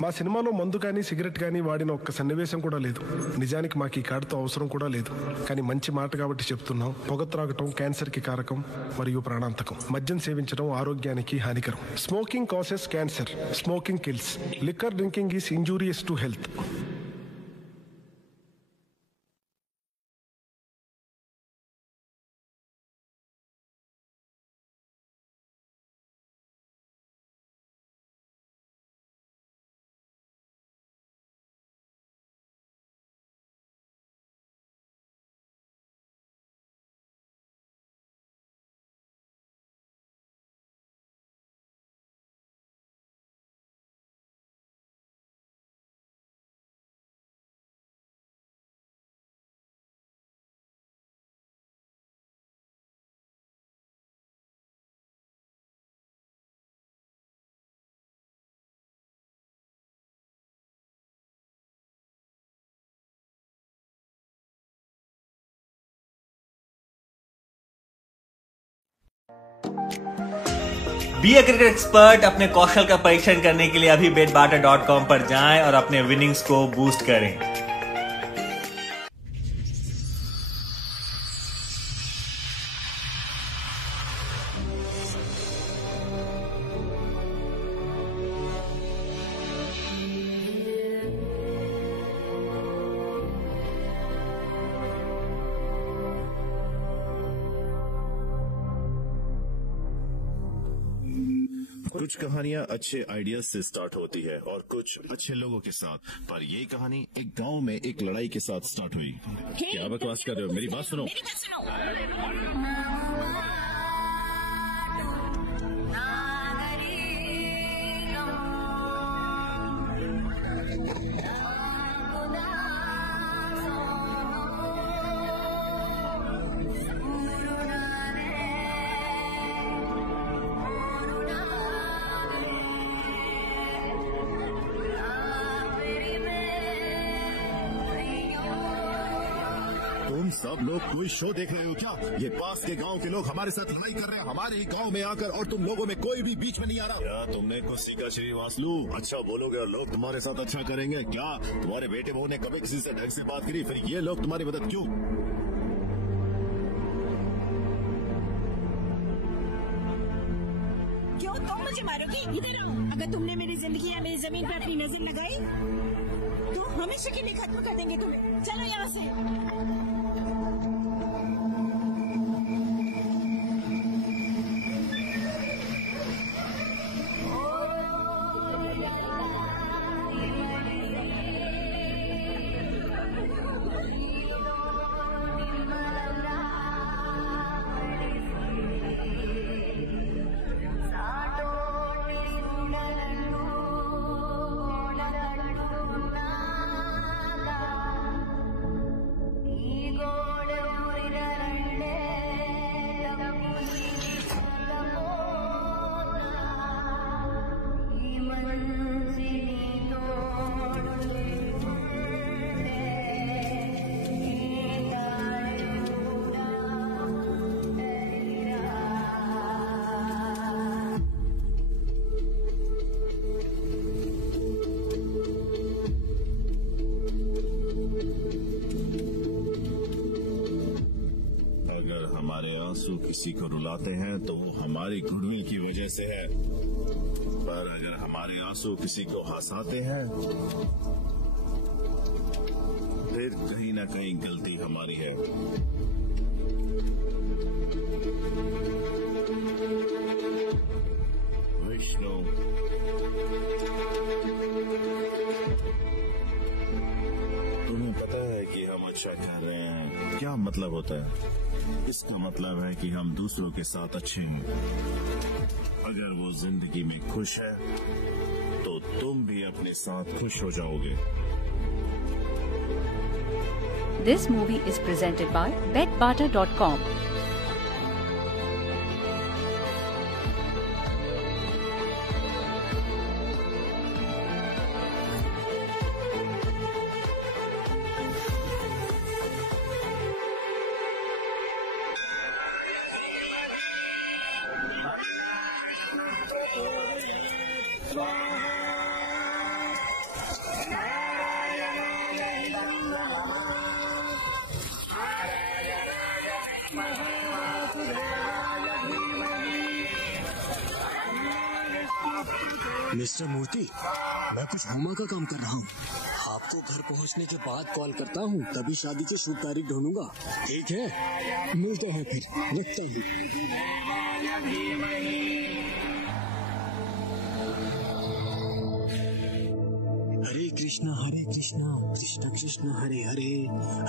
మా సినిమాలో మందు కానీ సిగరెట్ కానీ వాడిన ఒక్క సన్నివేశం కూడా లేదు. నిజానికి మాకు ఈ కార్డుతో అవసరం కూడా లేదు. కానీ మంచి మాట కాబట్టి చెప్తున్నాం. పొగ త్రాగటం క్యాన్సర్కి కారకం మరియు ప్రాణాంతకం. మద్యం సేవించడం ఆరోగ్యానికి హానికరం. Smoking causes cancer. Smoking kills. Liquor drinking is injurious to health. Be a cricket expert अपने कौशल का परीक्षण करने के लिए अभी betbarter.com पर जाएं और अपने विनिंग्स को बूस्ट करें। कुछ कहानियां अच्छे आइडियाज से स्टार्ट होती है और कुछ अच्छे लोगों के साथ, पर ये कहानी एक गांव में एक लड़ाई के साथ स्टार्ट हुई। क्या बकवास कर रहे हो? मेरी बात सुनो। तुम सब लोग कोई शो देख रहे हो क्या? ये पास के गांव के लोग हमारे साथ लड़ाई कर रहे हैं, हमारे ही गांव में आकर, और तुम लोगों में कोई भी बीच में नहीं आ रहा। क्या तुमने कुछ सीखा श्रीवासलू? अच्छा बोलोगे और लोग तुम्हारे साथ अच्छा करेंगे क्या? तुम्हारे बेटे बहू ने कभी किसी से ढंग से बात करी, फिर ये लोग तुम्हारी मदद क्यों? क्यों तुम मुझे मारोगी? इधर आओ। अगर तुमने मेरी जिंदगी या मेरी जमीन पर अपनी नजर लगाई तो हमेशा के लिए खत्म कर देंगे तुम्हें। चलो यहाँ से। हमारे आंसू किसी को रुलाते हैं तो वो हमारी गुडविल की वजह से है, पर अगर हमारे आंसू किसी को हंसाते हैं फिर कहीं ना कहीं गलती हमारी है। विष्णु, तुम्हें पता है कि हम अच्छा कर रहे हैं, क्या मतलब होता है? इसका मतलब है कि हम दूसरों के साथ अच्छे हैं। अगर वो जिंदगी में खुश है तो तुम भी अपने साथ खुश हो जाओगे। This movie is presented by betbarter.com. Mister Murthy, मैं कुछ होमवर्क का काम कर रहा हूँ। आपको घर पहुँचने के बाद कॉल करता हूँ, तभी शादी की शुभ तारीख ढूंढूंगा। ठीक है, मिलते हैं फिर, रखते ही। हरे कृष्णा कृष्ण कृष्ण हरे हरे,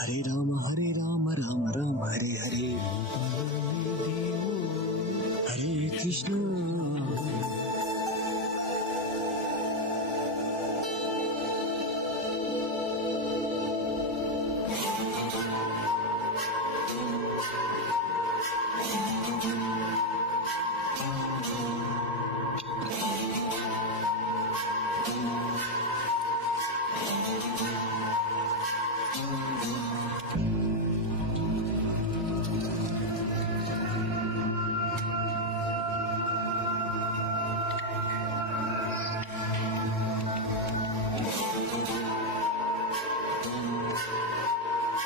हरे राम राम राम हरे हरे, हरे कृष्ण।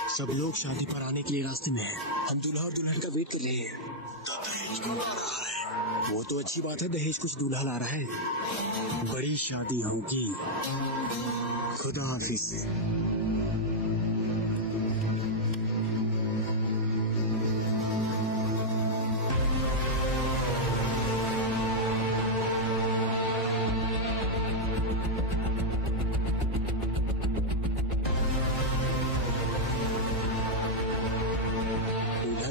सब लोग शादी पर आने के लिए रास्ते में हैं। हम दूल्हा और दुल्हन का वेट कर रहे हैं। दहेज कौन आ रहा है? वो तो अच्छी बात है, दहेज कुछ दूल्हा ला रहा है। बड़ी शादी होगी। खुदा हाफिज।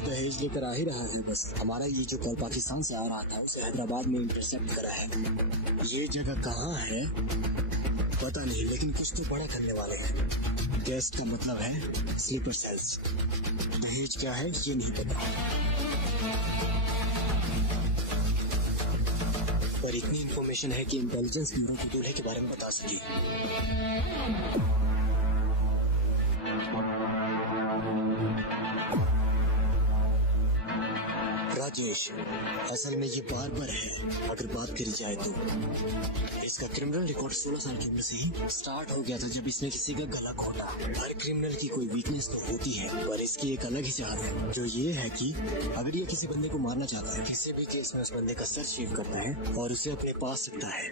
दहेज लेकर आ ही रहा है। बस हमारा ये जो कॉल पाकिस्तान से आ रहा था उसे हैदराबाद में इंटरसेप्ट करा है। ये जगह कहाँ है पता नहीं, लेकिन कुछ तो बड़ा करने वाले हैं। गेस्ट का मतलब है स्लीपर सेल्स। दहेज क्या है ये नहीं पता, पर इतनी इंफॉर्मेशन है कि इंटेलिजेंस ब्यूरो को दूल्हे के बारे में बता सके। राजेश, असल में ये बार्बर है अगर बात करी जाए तो। इसका क्रिमिनल रिकॉर्ड 16 साल की उम्र से ही स्टार्ट हो गया था जब इसने किसी का गला घोटा। हर क्रिमिनल की कोई वीकनेस तो होती है, पर इसकी एक अलग ही चाल है, जो ये है कि अगर ये किसी बंदे को मारना चाहता है, किसी भी केस में उस बंदे का सर शेव करता है और उसे अपने पास रखता है।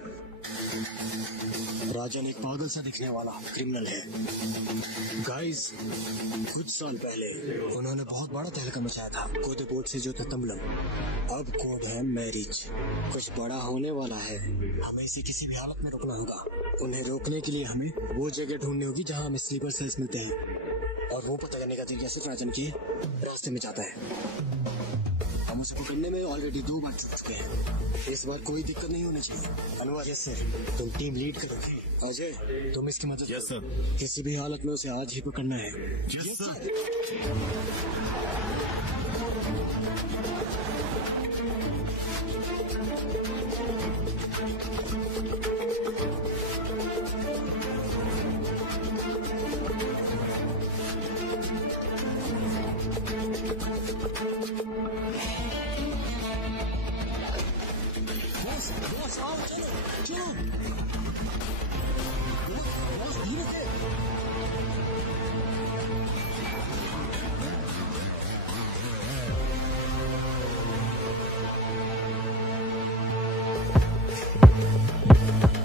राजन एक पागल सा दिखने वाला क्रिमिनल है। गाइस, कुछ साल पहले उन्होंने बहुत बड़ा तहलका मचाया था कोदे बोर्ड से जो था तमलम। अब कोड है मैरिज। कुछ बड़ा होने वाला है, हमें इसे किसी भी हालत में रोकना होगा। उन्हें रोकने के लिए हमें वो जगह ढूंढनी होगी जहाँ हमें स्लीपर सेल्स मिलते हैं, और वो पता करने का तरीका सिर्फ राजन के रास्ते में जाता है। हम उसे पकड़ने में ऑलरेडी 2 बार चुक चुके हैं। इस बार कोई दिक्कत नहीं होनी चाहिए। अनवर, यस सर, तुम टीम लीड करोगे। अजय, तुम इसकी मदद। Yes sir. किसी भी हालत में उसे आज ही पकड़ना है। Yes sir.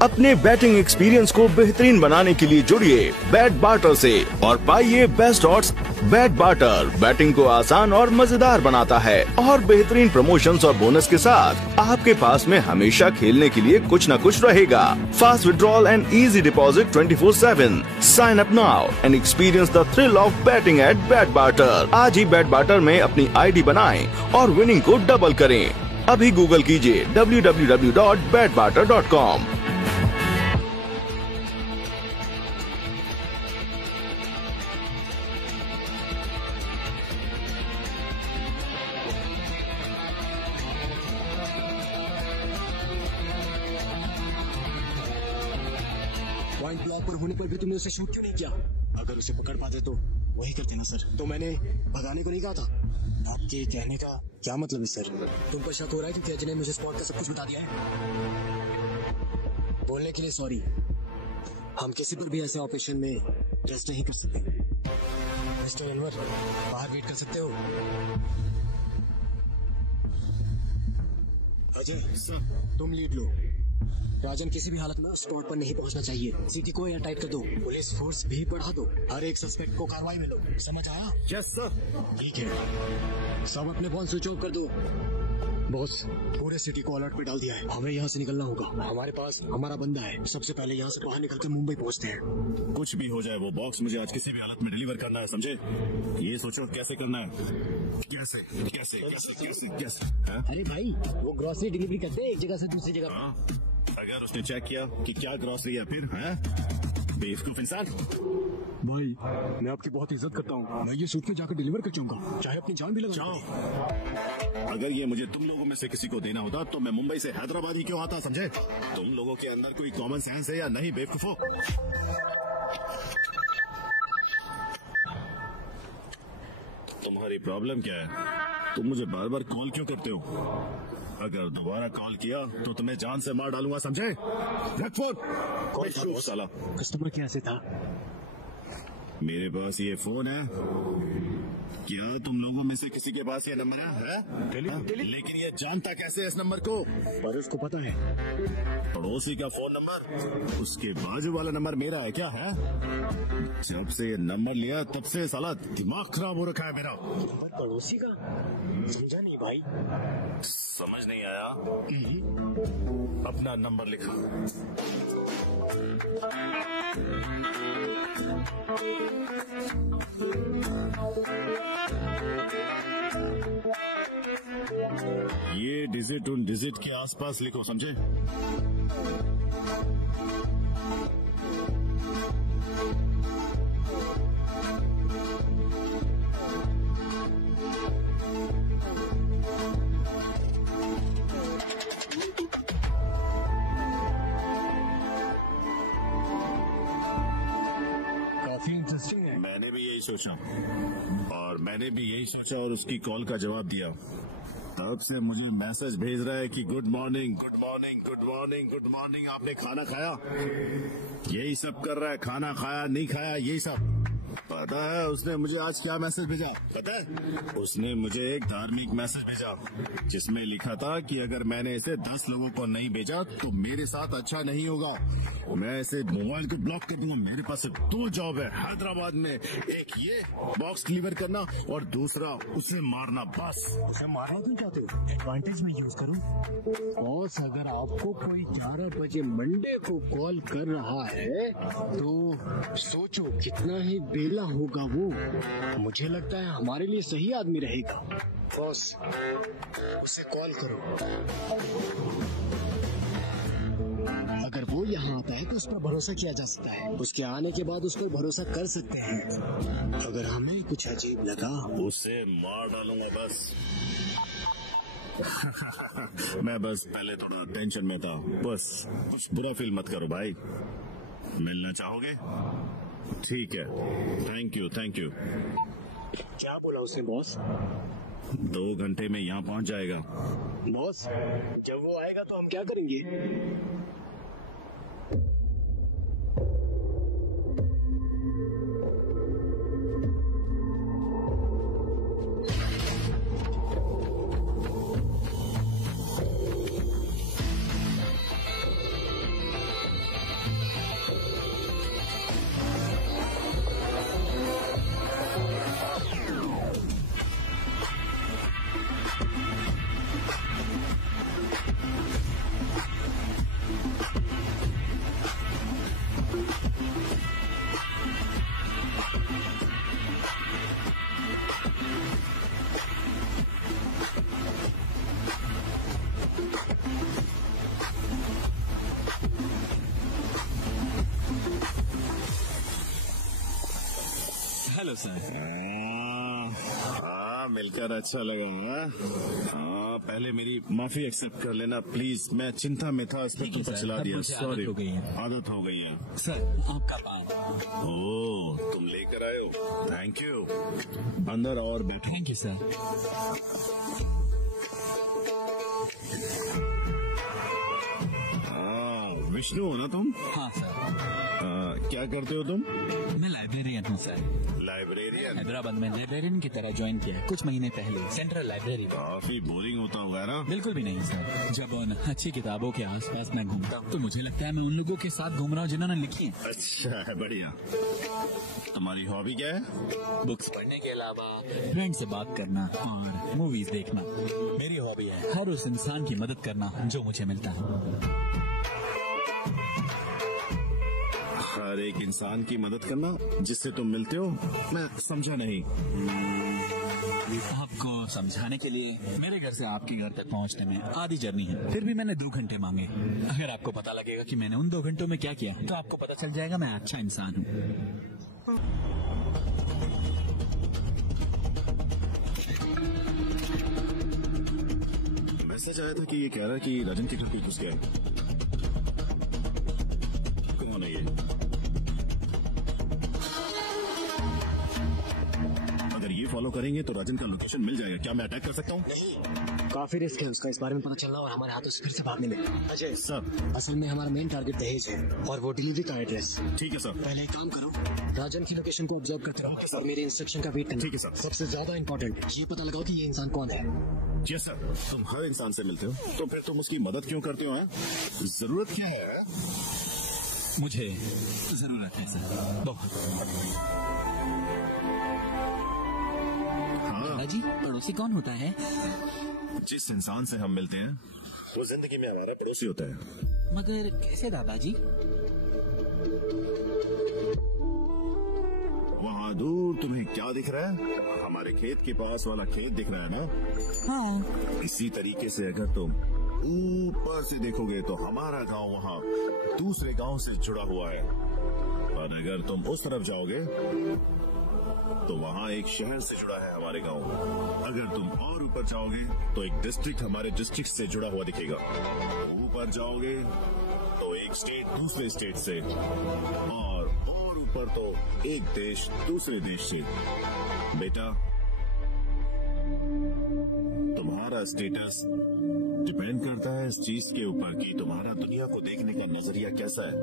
अपने बैटिंग एक्सपीरियंस को बेहतरीन बनाने के लिए जुड़िए बैट बाटर से और पाइए best odds. Bat water betting को आसान और मजेदार बनाता है, और बेहतरीन प्रमोशंस और बोनस के साथ आपके पास में हमेशा खेलने के लिए कुछ न कुछ रहेगा। Fast withdrawal and easy deposit 24/7। Sign up now and experience the thrill of betting at bat water. आज ही बैट बाटर में अपनी आईडी बनाएं और विनिंग को डबल करें। अभी गूगल कीजिए www.betbarter.com। पॉइंट ब्लॉक पर होने पर भी तुमने उसे शूट क्यों नहीं किया? अगर उसे पकड़ पाते तो वही करते ना सर। तो मैंने भगाने को नहीं कहा था। आपके कहने का क्या मतलब है सर? तुम पर शक हो रहा है क्योंकि अजय ने मुझे स्पॉट का सब कुछ बता दिया है। बोलने के लिए सॉरी। हम किसी पर भी ऐसे ऑपरेशन में ट्रस्ट नहीं कर सकते। मिस्टर अनवर, बाहर वेट कर सकते हो? अजय सर, तुम लीड लो। राजन किसी भी हालत में स्पॉट पर नहीं पहुंचना चाहिए। सिटी को एयर टाइट कर दो, पुलिस फोर्स भी बढ़ा दो, हर एक सस्पेक्ट को कार्रवाई में लो। समझ आया? Yes sir. ठीक है, सब अपने फोन स्विच ऑफ कर दो। बॉस, पूरे सिटी को अलर्ट पे डाल दिया है, हमें यहाँ से निकलना होगा। हमारे पास हमारा बंदा है, सबसे पहले यहाँ से बाहर निकलकर मुंबई पहुँचते हैं। कुछ भी हो जाए वो बॉक्स मुझे आज किसी भी हालत में डिलीवर करना है, समझे? ये सोचो कैसे करना है। कैसे कैसे कैसे कैसे कैसे हाँ? अरे भाई, वो ग्रोसरी डिलीवरी करते हैं एक जगह से दूसरी जगह। हाँ? अगर उसने चेक किया कि क्या ग्रॉसरी है फिर है बेवकूफ इंसान। भाई, मैं आपकी बहुत इज्जत करता हूँ, मैं ये सूट के जाकर डिलीवर कर जाऊंगा, चाहे अपनी जान भी लगा। जाओ। अगर ये मुझे तुम लोगों में से किसी को देना होता तो मैं मुंबई से हैदराबाद ही क्यों आता, समझे? तुम लोगों के अंदर कोई कॉमन सेंस है या नहीं बेवकूफो? तुम्हारी प्रॉब्लम क्या है? तुम मुझे बार बार कॉल क्यों करते हो? अगर दोबारा कॉल किया तो तुम्हें जान से मार डालूंगा, समझे? रख फोन। कौन था साला? कस्टमर केयर से था। मेरे पास ये फोन है। क्या तुम लोगों में से किसी के पास ये नंबर है? लेकिन ये जानता कैसे इस नंबर को? पर उसको पता है। पड़ोसी का फोन नंबर, उसके बाजू वाला नंबर मेरा है क्या है? जब से ये नंबर लिया तब से साला दिमाग खराब हो रखा है मेरा। पर पड़ोसी का समझा नहीं भाई। समझ नहीं आया? अपना नंबर लिखा। ये डिजिट उन डिजिट के आसपास लिखो, समझे? काफी इंटरेस्टिंग है। मैंने भी यही सोचा और मैंने भी यही सोचा और उसकी कॉल का जवाब दिया। तब से मुझे मैसेज भेज रहा है कि good morning good morning good morning good morning, आपने खाना खाया? यही सब कर रहा है, खाना खाया नहीं खाया यही सब। पता है उसने मुझे आज क्या मैसेज भेजा? पता है उसने मुझे एक धार्मिक मैसेज भेजा जिसमें लिखा था कि अगर मैंने इसे 10 लोगों को नहीं भेजा तो मेरे साथ अच्छा नहीं होगा, मैं इसे मोबाइल को ब्लॉक कर दूंगा। मेरे पास 2 जॉब है हैदराबाद में, एक ये बॉक्स डिलीवर करना और दूसरा उसे मारना। बस उसे मारना क्यों चाहते हो? एडवांटेज में यूज करो। बॉस, अगर आपको कोई 11 बजे मंडे को कॉल कर रहा है तो सोचो कितना ही बेला होगा वो। मुझे लगता है हमारे लिए सही आदमी रहेगा। बॉस, उसे कॉल करो। अगर वो यहाँ आता है तो उस पर भरोसा किया जा सकता है, उसके आने के बाद उस पर भरोसा कर सकते हैं। अगर हमें कुछ अजीब लगा उसे मार डालूंगा बस। मैं बस पहले थोड़ा टेंशन में था, बस कुछ बुरा फील मत करो भाई। मिलना चाहोगे? ठीक है, थैंक यू थैंक यू। क्या बोला उसने बॉस? 2 घंटे में यहाँ पहुँच जाएगा। बॉस, जब वो आएगा तो हम क्या करेंगे? Hello sir. हाँ, मिलकर अच्छा लगा। हाँ, पहले मेरी माफी एक्सेप्ट कर लेना प्लीज, मैं चिंता में था इसलिए तुम पर चला दिया। सॉरी, आदत हो गई है सर। आपका पान। ओह, तुम लेकर आए हो, थैंक यू। अंदर और बैठो। Thank you sir. विष्णु हो ना तुम? हाँ सर, क्या करते हो तुम? मैं लाइब्रेरियन हूँ सर। लाइब्रेरियन? हैदराबाद में लाइब्रेरियन की तरह ज्वाइन किया है कुछ महीने पहले सेंट्रल लाइब्रेरी में। काफी बोरिंग होता होगा ना? बिल्कुल भी नहीं सर, जब उन अच्छी किताबों के आसपास मैं घूमता हूँ तो मुझे लगता है मैं उन लोगों के साथ घूम रहा हूँ जिन्होंने लिखी है। अच्छा है, बढ़िया। तुम्हारी हॉबी क्या है? बुक्स पढ़ने के अलावा फ्रेंड से बात करना और मूवीज देखना। मेरी हॉबी है हर उस इंसान की मदद करना जो मुझे मिलता है। हर एक इंसान की मदद करना जिससे तुम मिलते हो? मैं समझा नहीं। आपको समझाने के लिए मेरे घर से आपके घर तक पहुंचने में आधी जर्नी है, फिर भी मैंने 2 घंटे मांगे। अगर आपको पता लगेगा कि मैंने उन 2 घंटों में क्या किया तो आपको पता चल जाएगा मैं अच्छा इंसान हूँ। मैसेज आया था कि ये कह रहा है कि राजन के घर पे घुस गया है। कौन है ये? अगर ये फॉलो करेंगे तो राजन का लोकेशन मिल जाएगा। क्या मैं अटैक कर सकता हूँ? नहीं, काफी रिस्क है उसका इस बारे में पता चलना और हमारे हाथों से फिर से भागने में। अजय सर। असल में हमारा मेन टारगेट दहेज है और वो डिलीवरी का एड्रेस। ठीक है सर। पहले एक काम करो, राजन की लोकेशन को ऑब्जर्व करते रहो और मेरे इंस्ट्रक्शन का वेट करना। ठीक है सर। सबसे ज्यादा इम्पोर्टेंट ये पता लगाओ कि ये इंसान कौन है। Yes sir. तुम हर इंसान से मिलते हो तो फिर तुम उसकी मदद क्यों करते हो? जरूरत क्या है? मुझे जरूरत है सर, बहुत। दादाजी, पड़ोसी कौन होता है? जिस इंसान से हम मिलते हैं वो जिंदगी में हमारा पड़ोसी होता है। मगर कैसे दादाजी? वहाँ दूर तुम्हें क्या दिख रहा है? हमारे खेत के पास वाला खेत दिख रहा है ना? हाँ। इसी तरीके से अगर तुम ऊपर से देखोगे तो हमारा गांव वहाँ दूसरे गांव से जुड़ा हुआ है। और अगर तुम उस तरफ जाओगे तो वहाँ एक शहर से जुड़ा है हमारे गांव। अगर तुम और ऊपर जाओगे तो एक डिस्ट्रिक्ट हमारे डिस्ट्रिक्ट से जुड़ा हुआ दिखेगा। ऊपर जाओगे तो एक स्टेट दूसरे स्टेट से, और ऊपर तो एक देश दूसरे देश से। बेटा, तुम्हारा स्टेटस डिपेंड करता है इस चीज के ऊपर कि तुम्हारा दुनिया को देखने का नजरिया कैसा है।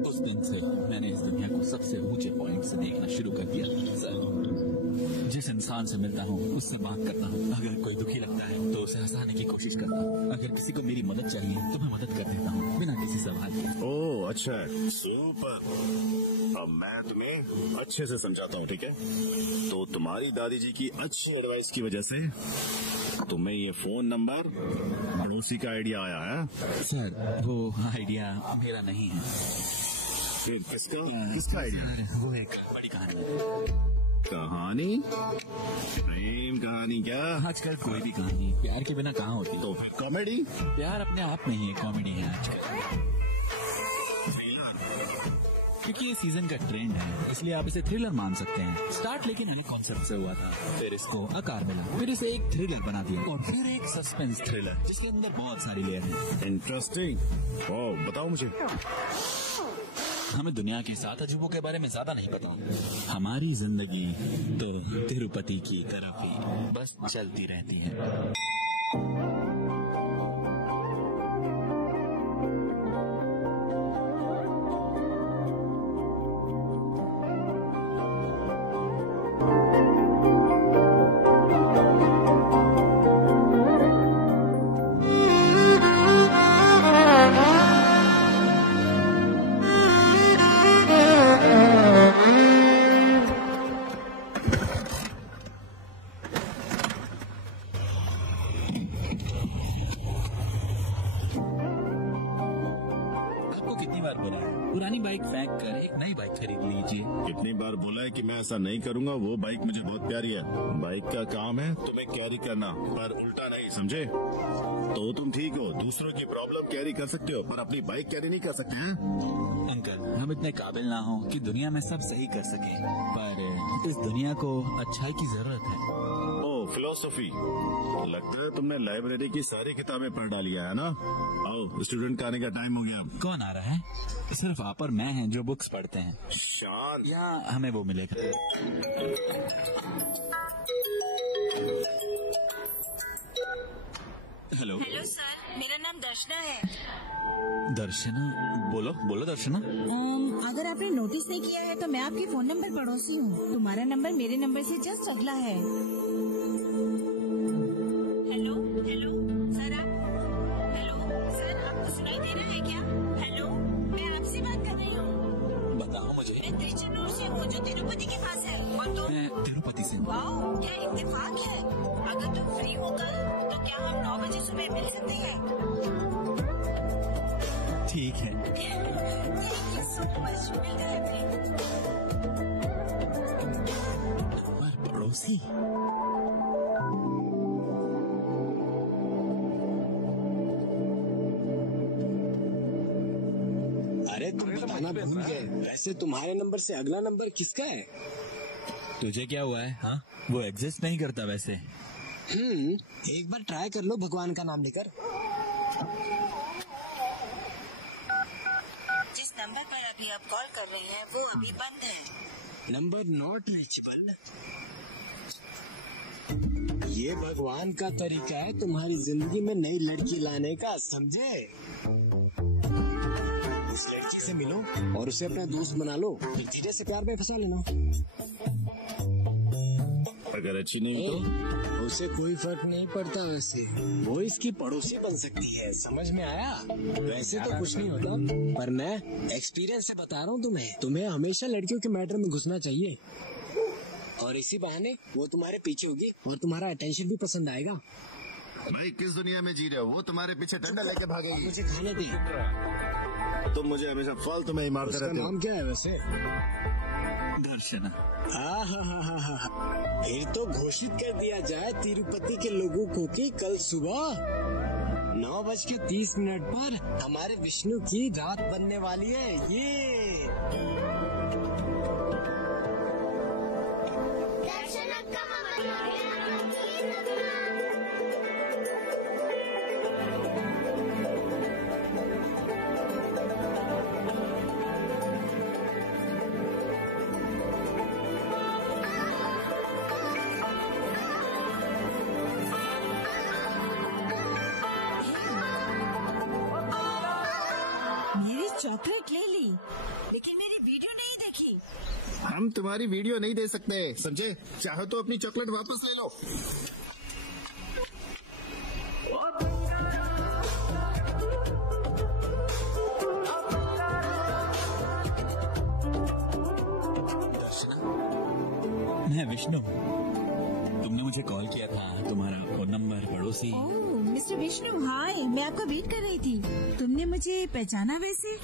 उस दिन से मैंने इस दुनिया को सबसे ऊंचे पॉइंट से देखना शुरू कर दिया सर। जिस इंसान से मिलता हूँ उससे बात करता हूँ। अगर कोई दुखी लगता है तो उसे हंसाने की कोशिश करता हूँ। अगर किसी को मेरी मदद चाहिए तो मैं मदद कर देता हूँ बिना किसी सवाल के। ओह अच्छा है, सुपर। अब मैं तुम्हें अच्छे से समझाता हूँ, ठीक है? तो तुम्हारी दादी जी की अच्छी एडवाइस की वजह से तुम्हें ये फोन नंबर पड़ोसी का आइडिया आया है? सर वो आइडिया मेरा नहीं है। फिर किसका आइडिया? वो एक बड़ी कहानी है। कहानी? प्रेम कहानी क्या? आजकल कोई भी कहानी प्यार के बिना कहाँ होती? तो फिर कॉमेडी? प्यार अपने आप में ही कॉमेडी है आजकल। क्योंकि ये सीजन का ट्रेंड है इसलिए आप इसे थ्रिलर मान सकते हैं। स्टार्ट लेकिन नए कॉन्सेप्ट से हुआ था, फिर इसको आकार मिला, फिर इसे एक थ्रिलर बना दिया और फिर एक सस्पेंस थ्रिलर जिसके अंदर बहुत सारी लेयर हैं। इंटरेस्टिंग। ओह बताओ मुझे। हमें दुनिया के 7 अजूबों के बारे में ज्यादा नहीं पता। हमारी जिंदगी तो तिरुपति की तरफ ही बस चलती रहती है। पुरानी बाइक फेंक कर एक नई बाइक खरीद लीजिए। कितनी बार बोला है कि मैं ऐसा नहीं करूंगा। वो बाइक मुझे बहुत प्यारी है। बाइक का काम है तुम्हें कैरी करना, पर उल्टा नहीं, समझे? तो तुम ठीक हो, दूसरों की प्रॉब्लम कैरी कर सकते हो पर अपनी बाइक कैरी नहीं कर सकते हैं? अंकल, हम इतने काबिल ना हो कि दुनिया में सब सही कर सके, पर इस दुनिया को अच्छाई की जरूरत है। फिलोसफी। लगता है तुमने लाइब्रेरी की सारी किताबें पढ़ डाली है ना? आओ, स्टूडेंट का आने का टाइम हो गया। कौन आ रहा है? सिर्फ आप और मैं हैं जो बुक्स पढ़ते हैं। शान, या हमें वो मिलेगा। हेलो। हेलो सर, मेरा नाम दर्शना है। दर्शना? बोलो बोलो दर्शना। अगर आपने नोटिस नहीं किया है तो मैं आपके फोन नंबर पड़ोसी हूँ। तुम्हारा नंबर मेरे नंबर से जस्ट अगला है। हेलो हेलो सर, आपको सुनाई दे रहा है क्या? हेलो, मैं आपसे बात कर रही हूँ। बताओ मुझे। मैं त्रिचूर से हूँ जो तिरुपति के पास है। और तुम? मैं तिरुपति से हूँ। वाओ, क्या इत्तेफाक है। अगर तुम फ्री हो कल तो क्या हम 9 बजे सुबह मिल सकते हैं? ठीक है। हमारे पड़ोसी। अरे तुम बताना भूल गए, वैसे तुम्हारे नंबर से अगला नंबर किसका है? तुझे क्या हुआ है? हाँ, वो एग्जिस्ट नहीं करता वैसे। एक बार ट्राई कर लो भगवान का नाम लेकर। जिस नंबर पर अभी आप कॉल कर रहे हैं वो अभी बंद है। Number not reachable. ये भगवान का तरीका है तुम्हारी जिंदगी में नई लड़की लाने का, समझे? इस लड़की से मिलो और उसे अपना दोस्त बना लो, फिर धीरे से प्यार में फंसा लेना। अगर अच्छी नहीं तो उसे कोई फर्क नहीं पड़ता, वैसे वो इसकी पड़ोसी बन सकती है, समझ में आया? वैसे तो कुछ नहीं होता, पर मैं एक्सपीरियंस से बता रहा हूँ तुम्हें हमेशा लड़कियों के मैटर में घुसना चाहिए, और इसी बहाने वो तुम्हारे पीछे होगी और तुम्हारा अटेंशन भी पसंद आएगा। भाई किस दुनिया में जी रहे हो? वो तुम्हारे पीछे डंडा लेके भागेगी। मुझे खाने दे। तुम मुझे हमेशा फालतू में ही मारते उसका रहते हो। नाम क्या है वैसे? दर्शना। फिर तो घोषित कर दिया जाए तिरुपति के लोगों को कि कल सुबह 9:30 पर हमारे विष्णु की रात बनने वाली है। ये चॉकलेट ले ली, लेकिन मेरी वीडियो नहीं देखी। हम तुम्हारी वीडियो नहीं दे सकते, समझे? चाहो तो अपनी चॉकलेट वापस ले लो। मैं विष्णु, तुमने मुझे कॉल किया था, तुम्हारा फोन नंबर पड़ोसी। मिस्टर विष्णु, हाय, मैं आपको वेट कर रही थी। तुमने मुझे पहचाना वैसे?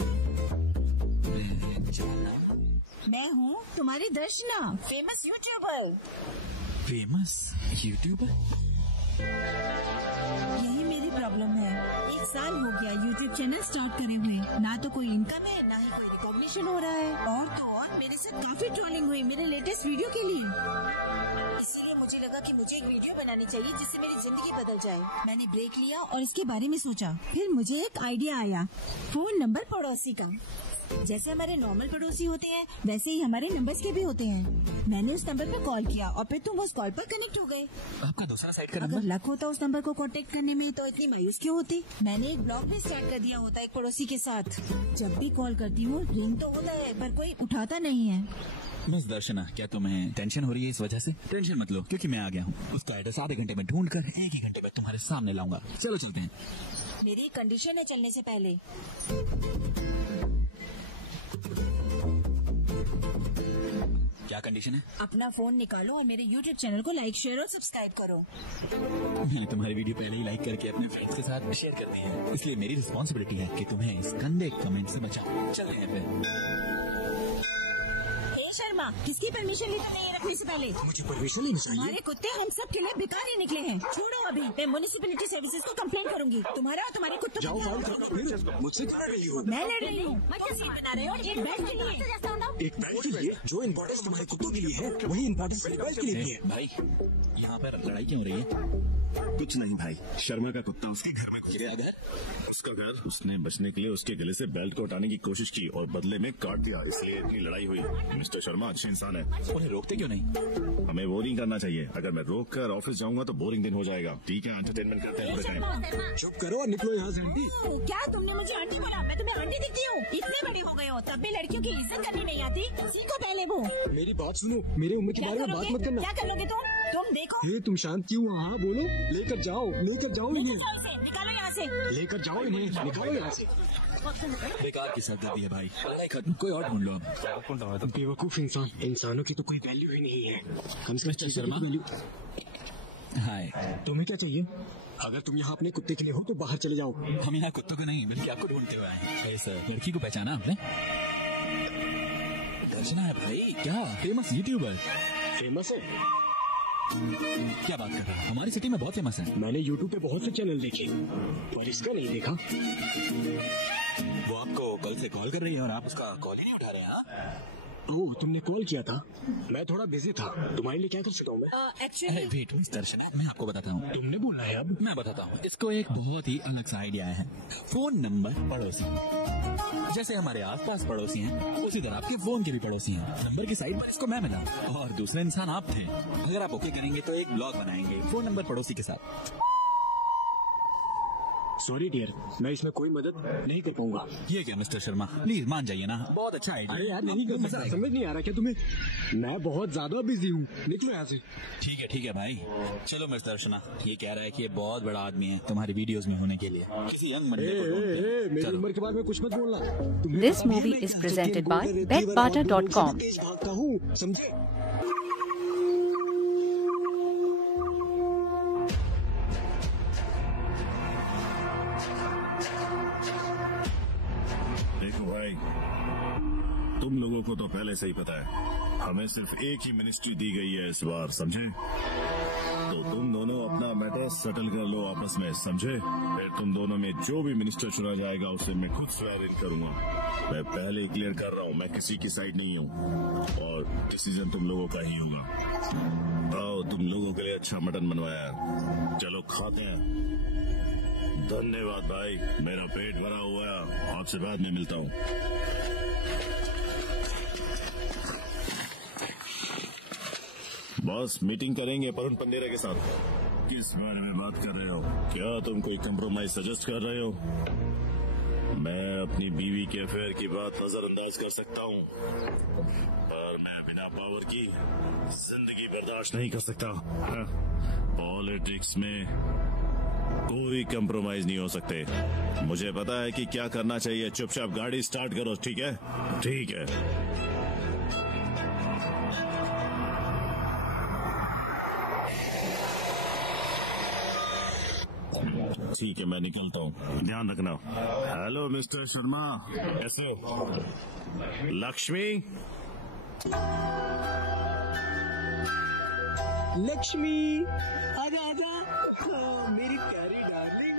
मैं हूँ तुम्हारी दर्शना, फेमस यूट्यूबर। Famous YouTuber? यही मेरी प्रॉब्लम है। 1 साल हो गया यूट्यूब चैनल स्टार्ट करे हुए, ना तो कोई इनकम है ना ही कोई रिकॉग्निशन हो रहा है। और तो और मेरे साथ काफी ट्रोलिंग हुई मेरे लेटेस्ट वीडियो के लिए। इसीलिए मुझे लगा कि मुझे एक वीडियो बनानी चाहिए जिससे मेरी जिंदगी बदल जाए। मैंने ब्रेक लिया और इसके बारे में सोचा। फिर मुझे एक आइडिया आया, फोन नंबर पड़ोसी का। जैसे हमारे नॉर्मल पड़ोसी होते हैं वैसे ही हमारे नंबर्स के भी होते हैं। मैंने उस नंबर पर कॉल किया और फिर तुम उस कॉल पर कनेक्ट हो गए। आपका दूसरा साइड का अगर नंबर? लक होता उस नंबर को कांटेक्ट करने में तो इतनी मायूस क्यों होती? मैंने एक ब्लॉग भी स्टार्ट कर दिया होता एक पड़ोसी के साथ। जब भी कॉल करती हूँ रिंग तो होता है पर कोई उठाता नहीं है। मिस दर्शना, क्या तुम्हें टेंशन हो रही है इस वजह से? टेंशन मत लो, क्योंकि मैं आ गया हूँ। उसका एड्रेस आधे घंटे में ढूंढ कर 1 ही घंटे में तुम्हारे सामने लाऊंगा। चलो चलते हैं। मेरी कंडीशन है चलने से पहले। क्या कंडीशन है? अपना फोन निकालो और मेरे YouTube चैनल को लाइक, शेयर और सब्सक्राइब करो। मैंने तुम्हारी वीडियो पहले ही लाइक करके अपने फ्रेंड्स के साथ शेयर कर दी है, इसलिए मेरी रिस्पॉन्सिबिलिटी है कि तुम्हें इस गंदे कमेंट से बचाऊं। चलते हैं फिर। शर्मा, किसकी परमिशन ली तुमने ये रखने से पहले? मुझे परमिशन लेनी चाहिए। हमारे कुत्ते हम सब के लिए बेकार ही निकले हैं। छोड़ो अभी, मैं म्युनिसिपैलिटी सर्विसेज को कंप्लेंट करूंगी। तुम्हारा और तुम्हारे कुत्तों जाओ फाइल करो, मुझसे क्या कर रही हो? मैं लड़ रही हूँ। मसीन बना रहे हो एक बैट के लिए। एक बैट के लिए? जो इम्पोर्टेंस तुम्हारे कुत्तों के लिए है वही इम्पोर्टेंस मेरे बैट के लिए भी है। भाई, यहाँ पर लड़ाई क्यों हो रही है? कुछ नहीं भाई, शर्मा का कुत्ता उसके घर में गिरा घर? उसका घर उसने बचने के लिए उसके गले से बेल्ट को हटाने की कोशिश की और बदले में काट दिया, इसलिए इतनी लड़ाई हुई। मिस्टर शर्मा, शर्मा अच्छे इंसान है। उन्हें रोकते क्यों नहीं? हमें वो नहीं करना चाहिए। अगर मैं रोक कर ऑफिस जाऊंगा तो बोरिंग दिन हो जाएगा। ठीक है, एंटरटेनमेंट करते हैं पूरे टाइम। चुप करो और निकलो यहाँ से आंटी। क्या तुमने मुझे आंटी बोला? मैं तुम्हें आंटी दिखती हूँ? इतने बड़ी हो गए हो तब भी लड़कियों की इज्जत करनी नहीं आती? सीखो पहले वो। मेरी बात सुनो, मेरे उम्र के बारे में बात मत करना। क्या करोगे तुम देखो। ये तुम शांत क्यों? हाँ बोलो, लेकर जाओ इन्हें, निकालो यहाँ से। लेकर जाओ इन्हें, निकालो यहाँ से। बेकार की सरदर्दी है भाई, लड़ाई खत्म, कोई और ढूंढ लो अब। बेवकूफ इंसान, इंसानों की तो कोई वैल्यू ही नहीं है। हम मिस्टर शर्मा। हाय, तुम्हें क्या चाहिए? अगर तुम यहाँ अपने कुत्ते के लिए हो तो बाहर चले जाओ। हम यहाँ कुत्तों को नहीं बल्कि आपको ढूंढते हुए आए हैं। सर, लड़की को पहचाना आपने? दर्शना है भाई, क्या फेमस यूट्यूबर। फेमस है? क्या बात कर रहा है, हमारी सिटी में बहुत फेमस है। मैंने यूट्यूब पे बहुत से चैनल देखे पर इसका नहीं देखा। वो आपको कल से कॉल कर रही है और आप उसका कॉल ही नहीं उठा रहे हैं। हाँ? ओह, तुमने कॉल किया था? मैं थोड़ा बिजी था। तुम्हारे लिए क्या कर सकता हूँ मैं? अरे वेट मिस्टर शर्मा, मैं आपको बताता हूँ। तुमने बोला है अब? मैं बताता हूँ। इसको एक बहुत ही अलग सा आइडिया है। फोन नंबर पड़ोसी, जैसे हमारे आसपास पड़ोसी हैं उसी तरह आपके फोन के भी पड़ोसी हैं। नंबर की साइड पर इसको मैं मिला और दूसरे इंसान आप थे। अगर आप ओके करेंगे तो एक ब्लॉग बनाएंगे फोन नंबर पड़ोसी के साथ। सॉरी डियर, मैं इसमें कोई मदद नहीं कर पाऊंगा। ये क्या मिस्टर शर्मा, प्लीज मान जाइए ना, बहुत अच्छा आइडिया। अरे यार नहीं कर सकता, समझ नहीं आ रहा क्या तुम्हें? मैं बहुत ज्यादा बिजी हूँ, निकलो यहाँ से। ठीक है भाई, चलो मिस्टर शर्मा। ये कह रहा है कि ये बहुत बड़ा आदमी है तुम्हारी वीडियोस में होने के लिए। किसी यंग बंदे को ढूंढते हैं। मेरी उम्र के बारे में कुछ मत बोलना। This movie is presented by BetBarter.com. तेज भागता हूँ, समझे? तुम लोगों को तो पहले से ही पता है हमें सिर्फ एक ही मिनिस्ट्री दी गई है इस बार, समझे? तो तुम दोनों अपना मैटर सेटल कर लो आपस में, समझे? फिर तुम दोनों में जो भी मिनिस्टर चुना जाएगा उसे मैं खुद स्वेयर इन करूंगा। मैं पहले ही क्लियर कर रहा हूँ, मैं किसी की साइड नहीं हूँ और डिसीजन तुम लोगों का ही होगा। आओ, तुम लोगों के लिए अच्छा मटन बनवाया है, चलो खाते हैं। धन्यवाद भाई, मेरा पेट भरा हुआ है, आपसे बाद में मिलता हूँ। बॉस, मीटिंग करेंगे वरुण पंडेरा के साथ। किस बारे में बात कर रहे हो? क्या तुम कोई कंप्रोमाइज सजेस्ट कर रहे हो? मैं अपनी बीवी के अफेयर की बात नजरअंदाज कर सकता हूँ पर मैं बिना पावर की जिंदगी बर्दाश्त नहीं कर सकता। पॉलिटिक्स में कोई कंप्रोमाइज नहीं हो सकते। मुझे पता है कि क्या करना चाहिए। चुपचाप गाड़ी स्टार्ट करो, ठीक है? ठीक है। ठीक है, मैं निकलता हूँ, ध्यान रखना। हेलो मिस्टर शर्मा, कैसे हो? लक्ष्मी, लक्ष्मी आजा आजा, मेरी प्यारी डार्लिंग।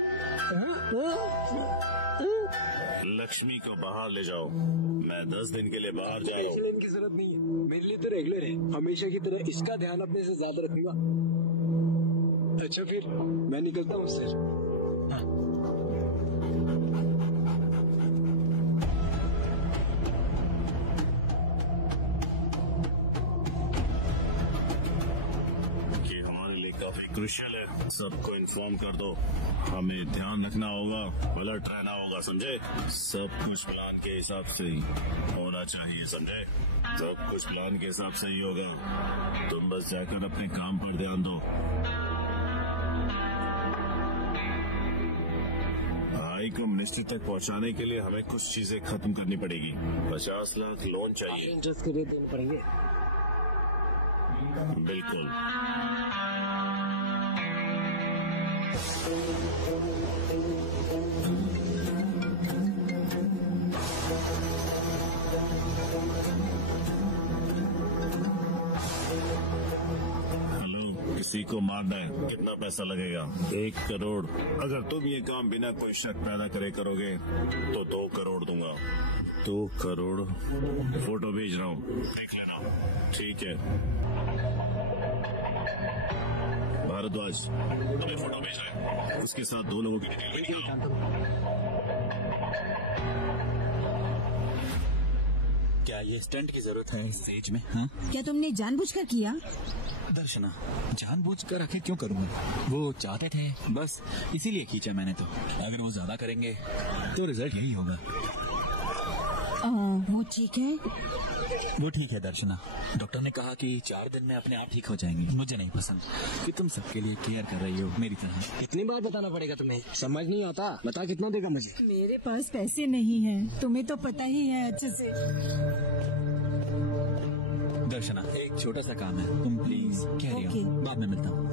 लक्ष्मी को बाहर ले जाओ, मैं 10 दिन के लिए बाहर जा रहा हूँ। एक्सीलेंट की जरूरत नहीं है, मेरे लिए तो रेगुलर है। हमेशा की तरह इसका ध्यान अपने से ज्यादा रखूंगा। अच्छा फिर मैं निकलता हूँ सर। काफी क्रूशियल है, सबको इन्फॉर्म कर दो। हमें ध्यान रखना होगा, अलर्ट रहना होगा, समझे? सब कुछ प्लान के हिसाब से ही होना चाहिए, समझे? सब कुछ प्लान के हिसाब से ही होगा। तुम बस जाकर अपने काम पर ध्यान दो। भाई को मिनिस्ट्री तक पहुंचाने के लिए हमें कुछ चीजें खत्म करनी पड़ेगी। 50 लाख लोन चाहिए। इंटरेस्ट के लिए देने पड़ेंगे। बिल्कुल। किसी को मारना है, कितना पैसा लगेगा? 1 करोड़। अगर तुम ये काम बिना कोई शक पैदा करे करोगे तो 2 करोड़ दूंगा। 2 करोड़। फोटो भेज रहा हूँ, देख लेना। ठीक है भारद्वाज, तुम्हें फोटो भेज रहा है, उसके साथ 2 लोगों की डिटेल भी निकालो। क्या ये स्टंट की जरूरत है स्टेज में? हाँ क्या तुमने जानबूझकर किया? दर्शना, जानबूझकर आखिर क्यों करूंगा? वो चाहते थे, बस इसीलिए खींचा मैंने तो। अगर वो ज्यादा करेंगे तो रिजल्ट यही होगा। वो ठीक है। वो ठीक है दर्शना। डॉक्टर ने कहा कि 4 दिन में अपने आप ठीक हो जाएंगे। मुझे नहीं पसंद कि तुम सबके लिए केयर कर रही हो मेरी तरह। कितनी बार बताना पड़ेगा तुम्हें? समझ नहीं आता। बता कितना देगा मुझे? मेरे पास पैसे नहीं हैं, तुम्हें तो पता ही है अच्छे से। दर्शना, एक छोटा सा काम है, तुम प्लीज कैरी ऑन। बाद में मिलता हूँ।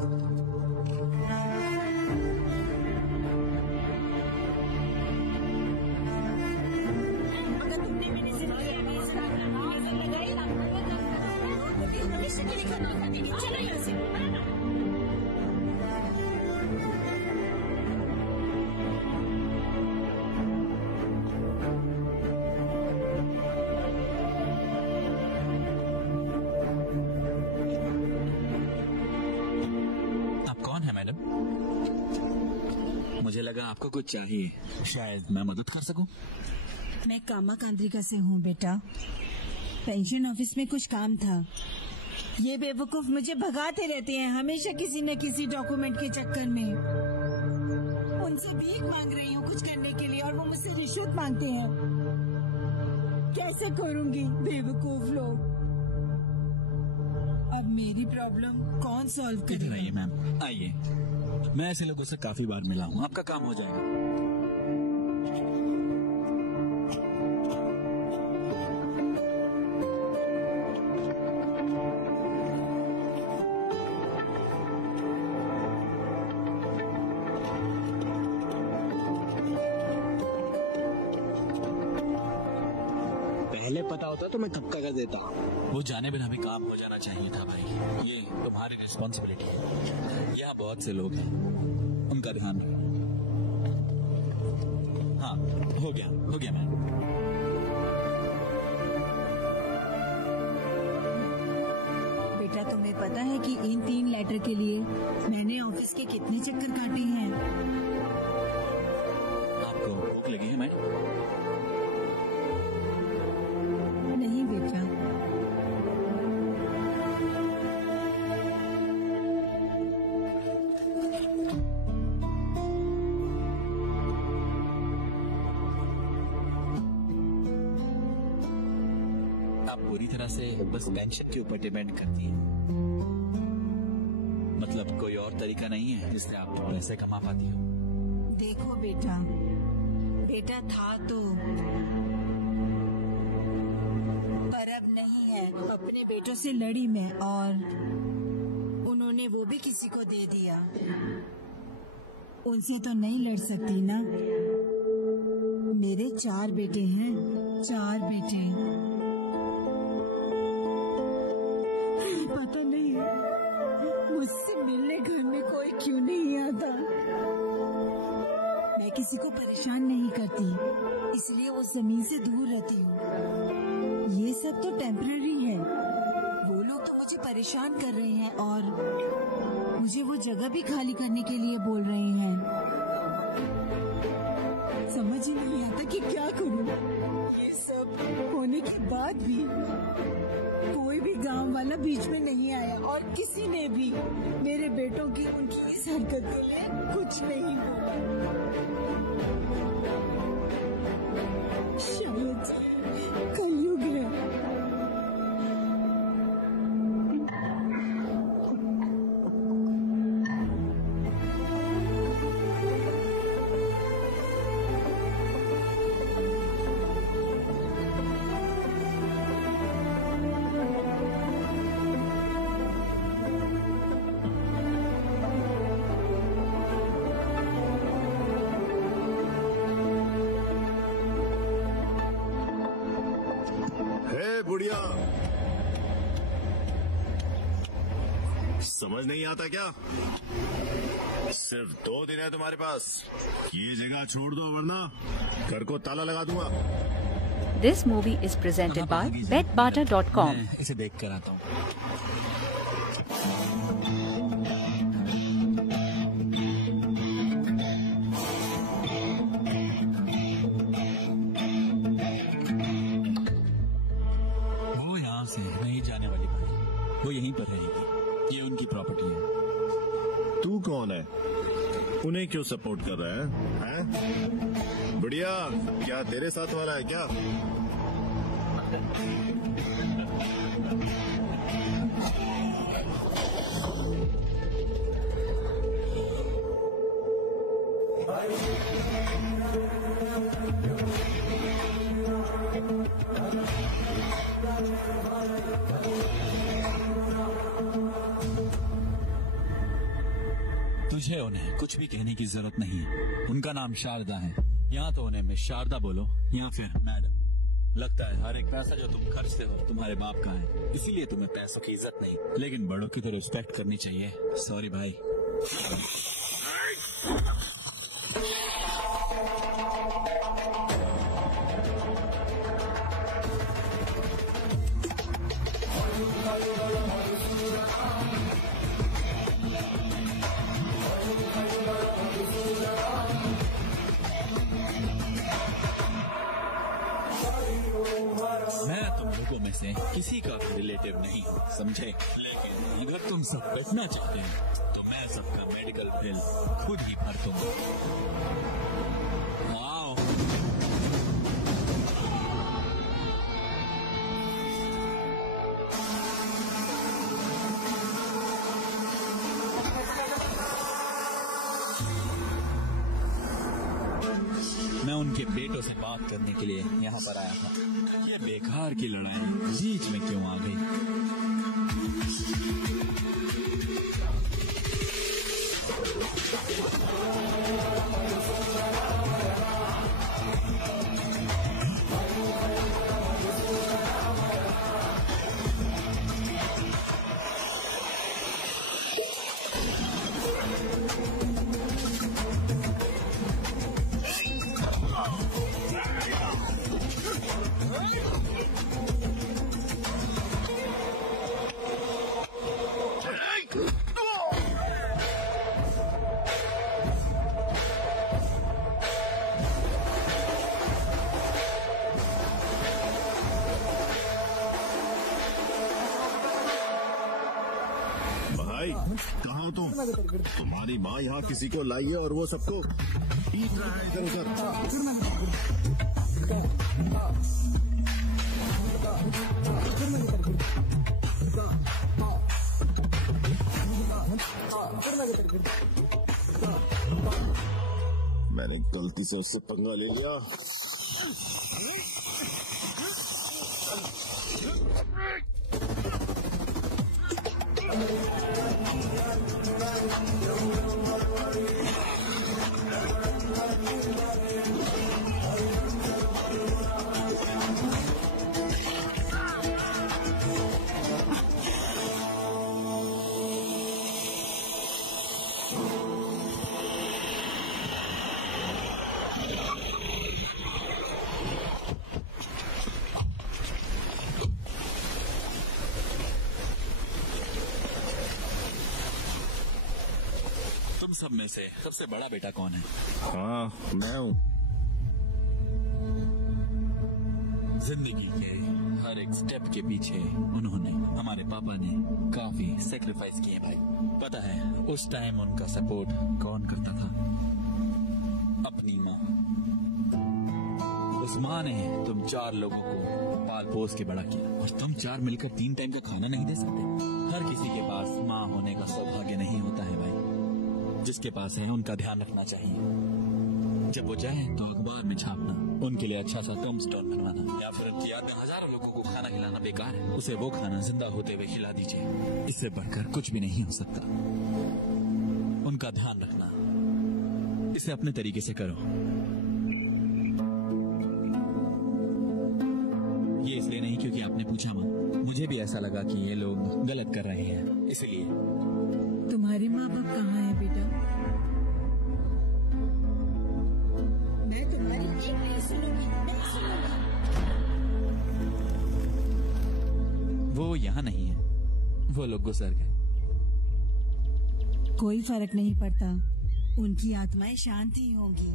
मुझे लगा आपको कुछ चाहिए, शायद मैं मदद कर सकूं। मैं कामा कांद्रिका से हूँ बेटा। पेंशन ऑफिस में कुछ काम था। ये बेवकूफ मुझे भगाते रहते हैं हमेशा किसी न किसी डॉक्यूमेंट के चक्कर में। उनसे भीख मांग रही हूँ कुछ करने के लिए और वो मुझसे रिश्वत मांगते हैं। कैसे करूँगी? बेवकूफ लोग। अब मेरी प्रॉब्लम कौन सॉल्व करेगा? आइए मैम, आइए। मैं ऐसे लोगों से काफी बार मिला हूँ, आपका काम हो जाएगा। पहले पता होता तो मैं थपका कर देता। वो जाने बिना भी काम हो जाना चाहिए था भाई। ये तुम्हारी रिस्पॉन्सिबिलिटी है। यहाँ बहुत से लोग हैं, उनका ध्यान रखो। हाँ, हो गया मैम। बेटा तुम्हें पता है कि इन 3 लेटर के लिए मैंने ऑफिस के कितने चक्कर काटे हैं? आपको भूख लगी है मैम? नहीं बेटा। आप पूरी तरह से बस पेंशन के ऊपर डिपेंड करती हैं। मतलब कोई और तरीका नहीं है जिससे आप पैसे कमा पाती हो? देखो बेटा था तो, पर अब नहीं है। अपने बेटों से लड़ी मैं और उन्होंने वो भी किसी को दे दिया। उनसे तो नहीं लड़ सकती ना। मेरे 4 बेटे हैं, 4 बेटे। पता नहीं मुझसे मिलने घर में कोई क्यों नहीं आता। मैं किसी को परेशान नहीं करती, इसलिए उस जमीन से दूर रहती हूँ। ये सब तो टेम्पररी है। वो लोग तो मुझे परेशान कर रहे हैं और मुझे वो जगह भी खाली करने के लिए बोल रहे हैं। समझ ही नहीं आता कि क्या करूँ। ये सब होने के बाद भी कोई भी गांव वाला बीच में नहीं आया और किसी ने भी मेरे बेटों की उनकी इस हरकत के लिए कुछ नहीं बोला। शायद कलयुग है। बुढ़िया, समझ नहीं आता क्या? सिर्फ 2 दिन है तुम्हारे पास। ये जगह छोड़ दो वरना घर को ताला लगा दूंगा। This movie is presented by betbarter.com. मैं इसे देख कर आता हूँ। वो यहीं पर रहेगी, ये उनकी प्रॉपर्टी है। तू कौन है? उन्हें क्यों सपोर्ट कर रहा है? हैं? बढ़िया, क्या तेरे साथ वाला है क्या? तुझे उन्हें कुछ भी कहने की जरूरत नहीं है। उनका नाम शारदा है। यहाँ तो उन्हें मिस शारदा बोलो या फिर मैडम। लगता है हर एक पैसा जो तुम खर्चते हो तुम्हारे बाप का है, इसीलिए तुम्हें पैसों की इज्जत नहीं, लेकिन बड़ों की तो रिस्पेक्ट करनी चाहिए। सॉरी भाई। मैं तुम लोगों में से किसी का भी रिलेटिव नहीं हूँ, समझे? लेकिन अगर तुम सब बचना चाहते हैं तो मैं सबका मेडिकल बिल खुद ही भर दूंगा। आओ। मैं उनके बेटों से बात करने के लिए यहाँ पर आया था। ये बेकार की लड़ाई बीच में क्यों आ गई? कहाँ हो तुम? तुम्हारी माँ यहाँ किसी को लाई है और वो सबको पीट रहा है इधर उधर। मैंने गलती से उससे पंगा ले लिया। तुम सब में से सबसे बड़ा बेटा कौन है? हाँ, मैं हूँ। जिंदगी के हर एक स्टेप के पीछे उन्होंने, हमारे पापा ने काफी सेक्रीफाइस किए भाई। पता है उस टाइम उनका सपोर्ट कौन करता था? अपनी माँ। उस माँ ने तुम 4 लोगों को पाल पोस के बड़ा किया, और तुम 4 मिलकर 3 टाइम का खाना नहीं दे सकते। हर किसी के पास माँ होने का सौभाग्य नहीं होता है भाई। जिसके पास है उनका ध्यान रखना चाहिए। जब वो जाए तो अखबार में छापना, उनके लिए अच्छा सा टॉम्बस्टोन बनवाना, या फिर उनकी याद में हजारों लोगों को खाना खिलाना बेकार है। उसे वो खाना जिंदा होते हुए खिला दीजिए। इससे बढ़कर कुछ भी नहीं हो सकता। उनका ध्यान रखना, इसे अपने तरीके से करो। ये इसलिए नहीं क्योंकि आपने पूछा माँ, मुझे भी ऐसा लगा कि ये लोग गलत कर रहे हैं, इसलिए। तुम्हारे माँ बाप कहाँ है बेटा? मैं तुम्हारी एक नहीं सुनूंगी, नहीं सुनूंगी। वो यहाँ नहीं है, वो लोग गुजर गए। कोई फर्क नहीं पड़ता, उनकी आत्माएं शांत ही होंगी,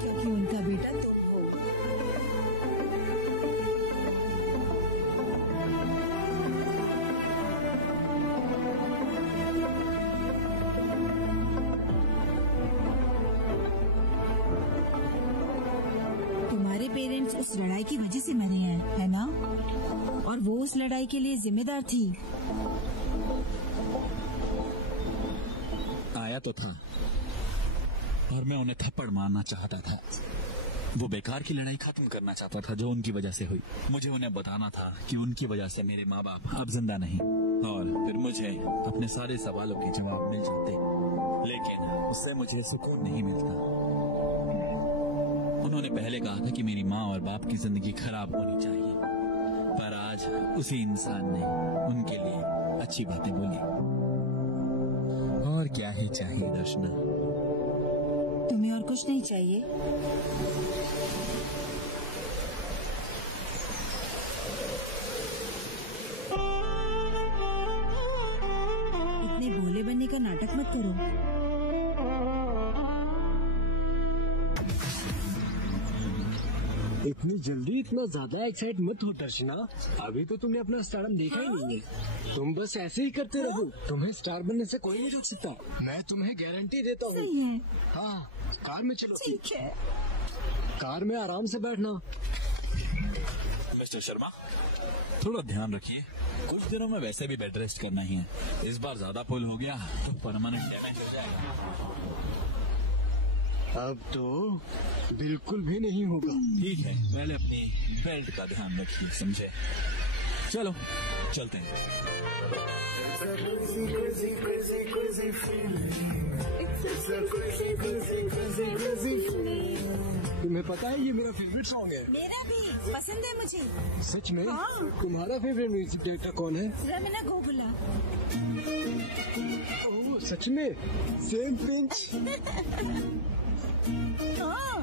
क्योंकि उनका बेटा तुम हो। लड़ाई की वजह से मरे हैं, है ना? और वो उस लड़ाई के लिए जिम्मेदार थी। आया तो था और मैं उन्हें थप्पड़ मारना चाहता था। वो बेकार की लड़ाई खत्म करना चाहता था जो उनकी वजह से हुई। मुझे उन्हें बताना था कि उनकी वजह से मेरे माँ बाप अब जिंदा नहीं, और फिर मुझे अपने सारे सवालों के जवाब मिल जाते, लेकिन उससे मुझे सुकून नहीं मिलता। उन्होंने पहले कहा था कि मेरी माँ और बाप की जिंदगी खराब होनी चाहिए, पर आज उसी इंसान ने उनके लिए अच्छी बातें बोली। और क्या ही चाहिए दर्शना? तुम्हें और कुछ नहीं चाहिए? इतने भोले बनने का नाटक मत करो। इतनी जल्दी इतना ज्यादा एक्साइट मत हो दर्शना। अभी तो तुमने अपना स्टारडम देखा ही नहीं है। तुम बस ऐसे ही करते रहो, तुम्हें स्टार बनने से कोई नहीं रोक सकता। मैं तुम्हें गारंटी देता हूँ। सही है। हाँ, कार में चलो। ठीक है। कार में आराम से बैठना। मिस्टर शर्मा, थोड़ा ध्यान रखिए। कुछ दिनों में वैसे भी बेड रेस्ट करना ही है। इस बार ज्यादा पुल हो गया तो परमानेंट डैमेज हो जाएगा। अब तो बिल्कुल भी नहीं होगा। ठीक है, पहले अपनी बेल्ट का ध्यान रखिए, समझे? चलो चलते हैं। तुम्हें पता है ये मेरा फेवरेट सॉन्ग है। मेरा भी पसंद है मुझे। सच में? हाँ। तुम्हारा फेवरेट म्यूजिक डायरेक्टर कौन है? रमीना गोगुला। ओह, सच में? Same pinch. हाँ।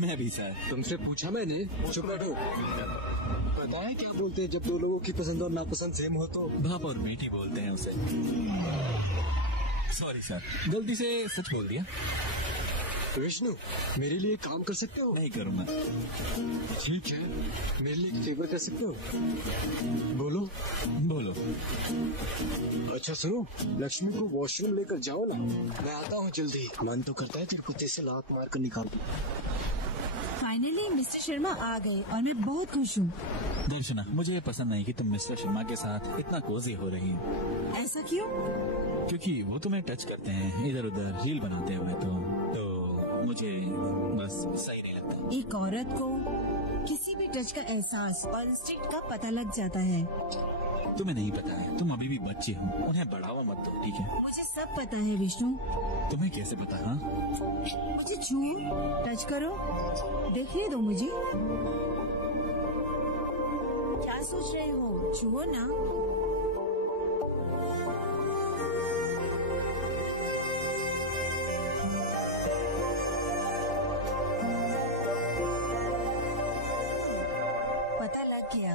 मैं भी सर। तुमसे पूछा मैंने। चुप बैठो। पता है क्या बोलते हैं जब दो लोगों की पसंद और नापसंद सेम हो तो? बाप और बेटी बोलते हैं उसे। सॉरी सर, गलती से सच बोल दिया। विष्णु, मेरे लिए काम कर सकते हो? नहीं करूँगा। ठीक है, मेरे लिए एक फेवर कर सकते हो? बोलो। बोलो। अच्छा सुनो, लक्ष्मी को वॉशरूम लेकर जाओ ना। मैं आता हूँ जल्दी। मन तो करता है तेरे कुत्ते से लात मार कर निकाल दूं। फाइनली मिस्टर शर्मा आ गए और मैं बहुत खुश हूँ। दर्शना, मुझे ये पसंद नहीं कि तुम मिस्टर शर्मा के साथ इतना कोजी हो रही हो। ऐसा क्यों? क्योंकि वो तुम्हें टच करते हैं इधर उधर, रील बनाते हुए, तो मुझे बस सही नहीं लगता। एक औरत को किसी भी टच का एहसास और इंस्टिंक्ट का पता लग जाता है। तुम्हें नहीं पता है, तुम अभी भी बच्चे हो, उन्हें बढ़ावा मत दो, ठीक है? मुझे सब पता है विष्णु। तुम्हें कैसे पता? हाँ, मुझे छुओ, टच करो, देखने दो मुझे। क्या सोच रहे हो? छुओ ना। पता लग गया।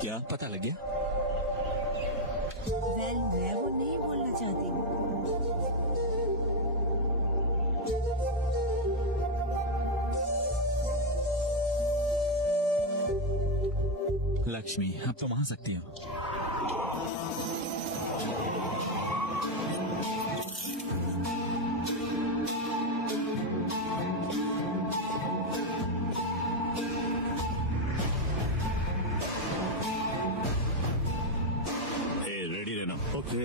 क्या पता लग गया? वेल, मैं वो नहीं बोलना चाहती। लक्ष्मी, अब तुम आ सकती हो। रेडी रहना। ओके।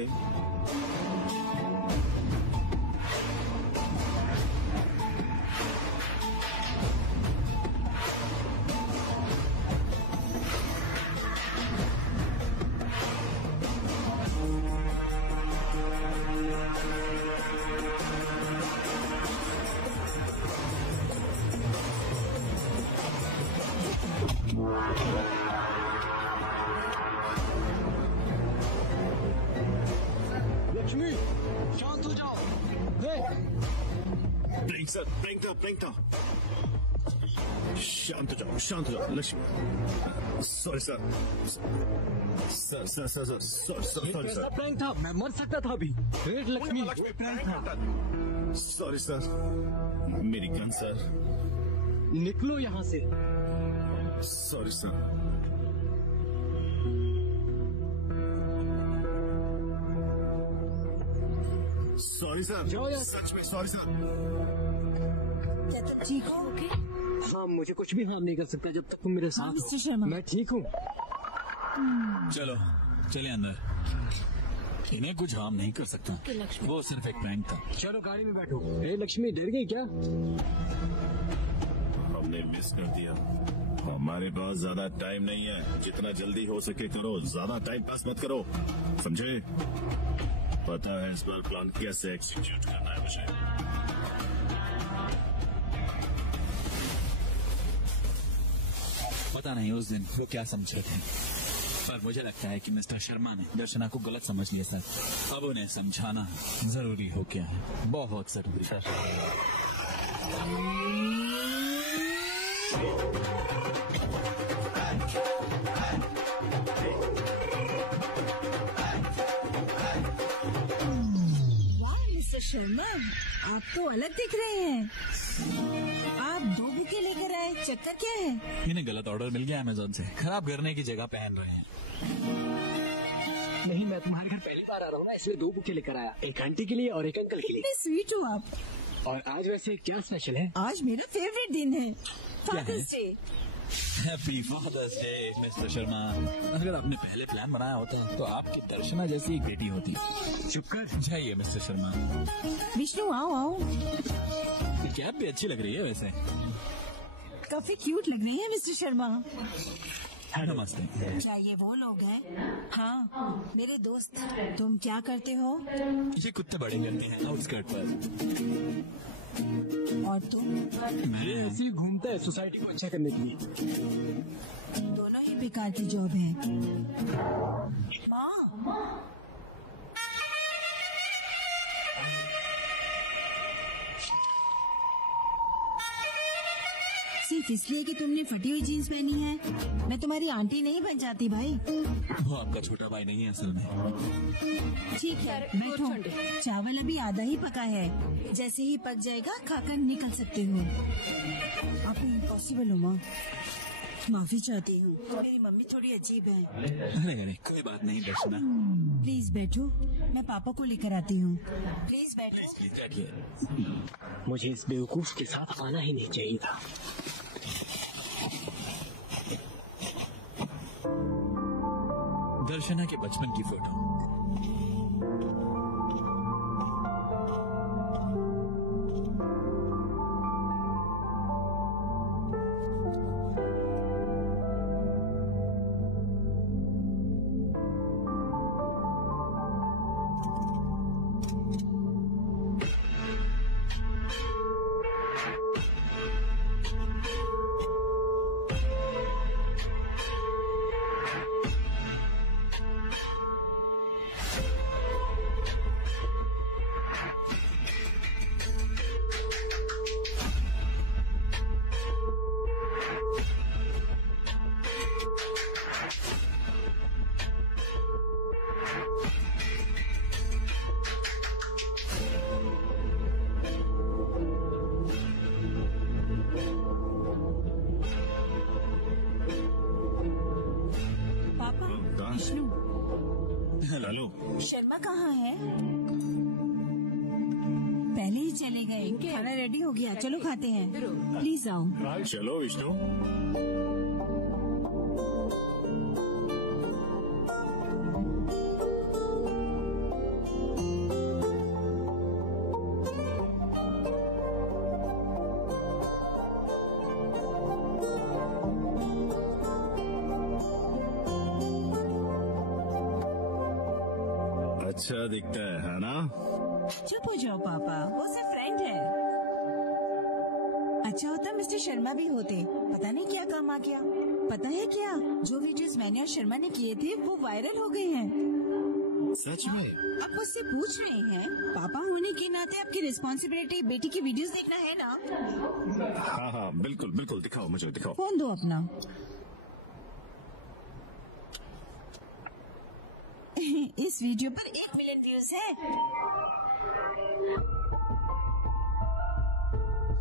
लक्ष्मी, शांत हो जाओ। ब्रेक सर, ब्रेक था। शांत हो जाओ लक्ष्मी। Sorry sir. सॉरी कैसा प्रैंक था? मैं मर सकता था अभी। लक्ष्मी, प्रैंक था। Sorry sir. मेरी गन सर। निकलो यहाँ से। Sorry sir. Sorry sir. जाओ यार। सच में सॉरी सर। क्या तुम ठीक हो? हाँ, मुझे कुछ भी हार्म नहीं कर सकता जब तक तुम मेरे साथ मिस्टर हो। शर्मा। मैं ठीक हूँ। चलो चले अंदर। इन्हें कुछ हार्म नहीं कर सकता। वो सिर्फ एक प्रैंक था। चलो गाड़ी में बैठो। ए लक्ष्मी, डर गई क्या? हमने मिस कर दिया। हमारे पास ज्यादा टाइम नहीं है। जितना जल्दी हो सके करो, ज्यादा टाइम पास मत करो, समझे? पता है इस बार प्लान कैसे एग्जीक्यूट करना है मुझे। पता नहीं उस दिन वो क्या समझ रहे थे, पर मुझे लगता है कि मिस्टर शर्मा ने दर्शना को गलत समझ लिया सर। अब उन्हें समझाना जरूरी हो गया है, बहुत जरूरी है। वाह मिस्टर शर्मा, आप तो अलग दिख रहे हैं। आप 2 बुके लेकर आए, चक्कर क्या है? इन्हें गलत ऑर्डर मिल गया अमेजोन से। खराब करने की जगह पहन रहे हैं। नहीं, मैं तुम्हारे घर पहली बार आ रहा हूँ ना, इसलिए 2 बुके लेकर आया। एक आंटी के लिए और एक अंकल के लिए। कितने स्वीट हो आप। और आज वैसे क्या स्पेशल है? आज मेरा फेवरेट दिन है, father's day. Happy father's day mister Sharma. अगर आपने पहले प्लान बनाया होता तो आपकी दर्शना जैसी एक बेटी होती। चुप कर। जाइए मिस्टर शर्मा। विष्णु आओ आओ। कैप भी अच्छी लग रही है वैसे। काफी क्यूट लग रही है मिस्टर शर्मा। नमस्ते। क्या ये वो लोग हैं? हाँ, मेरे दोस्त। तुम क्या करते हो? ये कुत्ते बड़े करते हैं आउटस्कर्ट पर। और तुम? ये ऐसे ही घूमता है सोसाइटी को अच्छा करने के लिए। दोनों ही बेकार की जॉब है। माँ, सिर्फ इसलिए कि तुमने फटी हुई जीन्स पहनी है मैं तुम्हारी आंटी नहीं बन जाती भाई। वो आपका छोटा भाई नहीं है असल में। ठीक है, बैठो। चावल अभी आधा ही पका है, जैसे ही पक जाएगा खाकर निकल सकते हो। आप इम्पॉसिबल हो माँ, माफी चाहती हूँ। मेरी मम्मी थोड़ी अजीब है। अरे कोई बात नहीं दर्शना। प्लीज बैठो, मैं पापा को लेकर आती हूँ। प्लीज बैठो। बैठिए। मुझे इस बेवकूफ के साथ आना ही नहीं चाहिए था। दर्शना के बचपन की फोटो। हेलो, शर्मा कहाँ है? पहले ही चले गए। खाना रेडी हो गया, चलो खाते हैं। प्लीज आओ। चलो विष्णु। अच्छा दिखता है ना? चुप हो जाओ पापा, वो सब फ्रेंड है। अच्छा होता मिस्टर शर्मा भी होते, पता नहीं क्या काम आ गया। पता है क्या, जो वीडियोस मैंने और शर्मा ने किए थे वो वायरल हो गए हैं। सच में? आप मुझसे पूछ रहे हैं, पापा होने के नाते आपकी रिस्पॉन्सिबिलिटी बेटी की वीडियोस देखना है ना? हाँ हाँ बिल्कुल बिल्कुल, दिखाओ मुझे, दिखाओ। फोन दो अपना। इस वीडियो पर 1 मिलियन व्यूज है।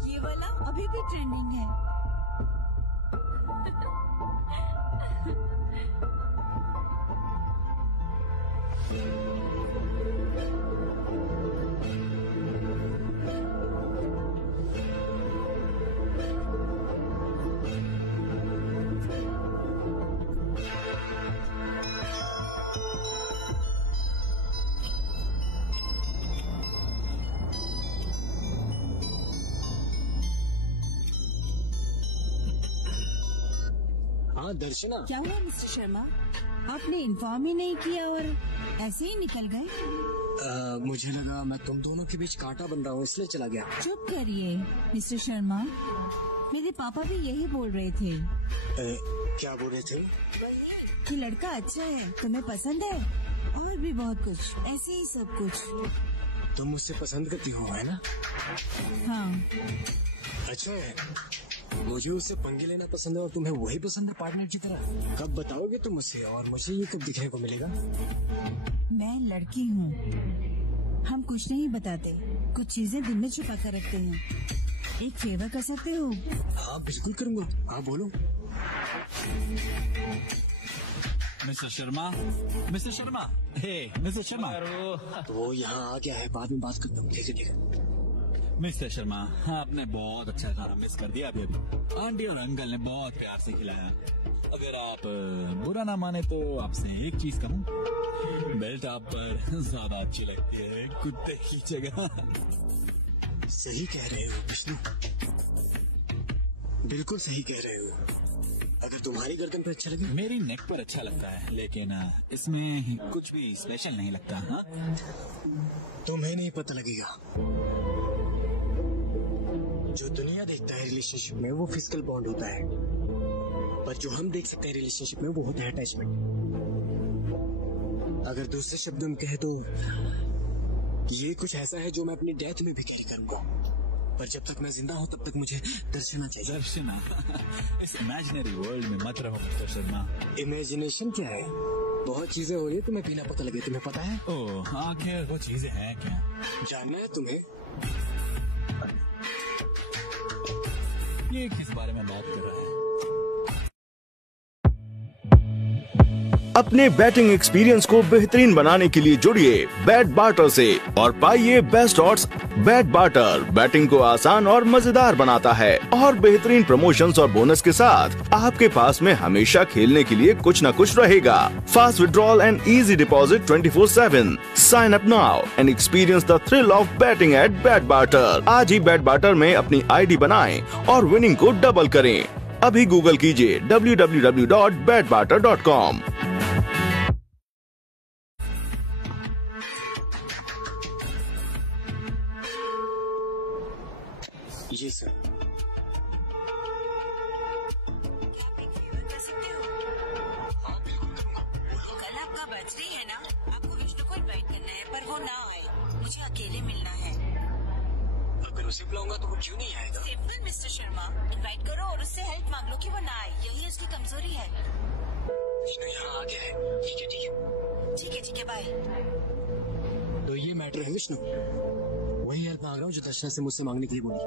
ये वाला अभी भी ट्रेंडिंग है। हाँ दर्शना। क्या हुआ मिस्टर शर्मा, आपने इन्फॉर्म ही नहीं किया और ऐसे ही निकल गए? मुझे लगा मैं तुम दोनों के बीच कांटा बन रहा हूँ, इसलिए चला गया। चुप करिए मिस्टर शर्मा, मेरे पापा भी यही बोल रहे थे। क्या बोल रहे थे? कि लड़का अच्छा है, तुम्हें पसंद है, और भी बहुत कुछ, ऐसे ही सब कुछ। तुम मुझसे पसंद करती हो, है ना? हाँ। अच्छा है, मुझे उससे पंगे लेना पसंद है और तुम्हें वही पसंद है पार्टनर की तरह। कब बताओगे तुम मुझसे, और मुझे ये कब दिखने को मिलेगा? मैं लड़की हूँ, हम कुछ नहीं बताते, कुछ चीजें दिल में छुपा कर रखते हैं। एक फेवर कर सकते हो? हाँ बिल्कुल करूँगा, हाँ बोलो। मिस्टर शर्मा, मिस्टर शर्मा, हे मिस्टर शर्मा। वो यहाँ आ गया है, बाद में बात करता हूँ। ठीक है ठीक है। मिस्टर शर्मा, आपने बहुत अच्छा खाना मिस कर दिया अभी अभी। आंटी और अंकल ने बहुत प्यार से खिलाया। अगर आप बुरा ना माने तो आपसे एक चीज कहूँ, बेल्ट आप पर ज्यादा अच्छी लगती है कुत्ते की जगह। सही कह रहे हो विष्णु, बिल्कुल सही कह रहे हो। अगर तुम्हारी गर्दन पर अच्छा लगे। मेरी नेक पर अच्छा लगता है, लेकिन इसमें कुछ भी स्पेशल नहीं लगता। हाँ, तुम्हें नहीं पता लगेगा। जो दुनिया देखता है रिलेशनशिप में वो फिजिकल बॉन्ड होता है, पर जो हम देख सकते हैं रिलेशनशिप में वो होता है अटैचमेंट। अगर दूसरे शब्दों में कहे तो ये कुछ ऐसा है जो मैं अपनी डेथ में भी कैरी करूंगा, पर जब तक मैं जिंदा हूं तब तक मुझे दर्शना चाहिए। दर्शना? इस इमेजिनरी वर्ल्ड में मत रहो मिस्टर शर्मा। इमेजिनेशन क्या है? बहुत चीजें हो रही है तुम्हें बिना पता लगे, तुम्हें पता है? ओह, आखिर वो चीजें हैं क्या? जानना है तुम्हें? ये किस बारे में बात कर रहा है? अपने बैटिंग एक्सपीरियंस को बेहतरीन बनाने के लिए जुड़िए बैट बाटर से और पाइए best odds. Bat water betting को आसान और मजेदार बनाता है और बेहतरीन प्रमोशंस और बोनस के साथ आपके पास में हमेशा खेलने के लिए कुछ न कुछ रहेगा। Fast withdrawal and easy deposit 24/7। Sign up now and experience the thrill of betting at bat water. आज ही बैट बाटर में अपनी आईडी बनाएं और विनिंग को डबल करें। अभी गूगल कीजिए www.betbarter.com। जी सर। कल आपका बर्थडे है ना, आपको विष्णु को इनवाइट करना है, पर वो ना आए, मुझे अकेले मिलना है। अगर उसे बुलाऊंगा तो वो क्यों नहीं आएगा? सिंपल मिस्टर शर्मा, इनवाइट करो और उससे हेल्प मांग लो कि वो ना आए, यही उसकी कमजोरी है। विष्णु यहाँ आ गया है। ठीक है ठीक है ठीक है बाय। तो ये मैटर है विष्णु, वही हेल्प मांग रहा हूँ जो दर्शना से मुझसे मांगने के लिए बोली।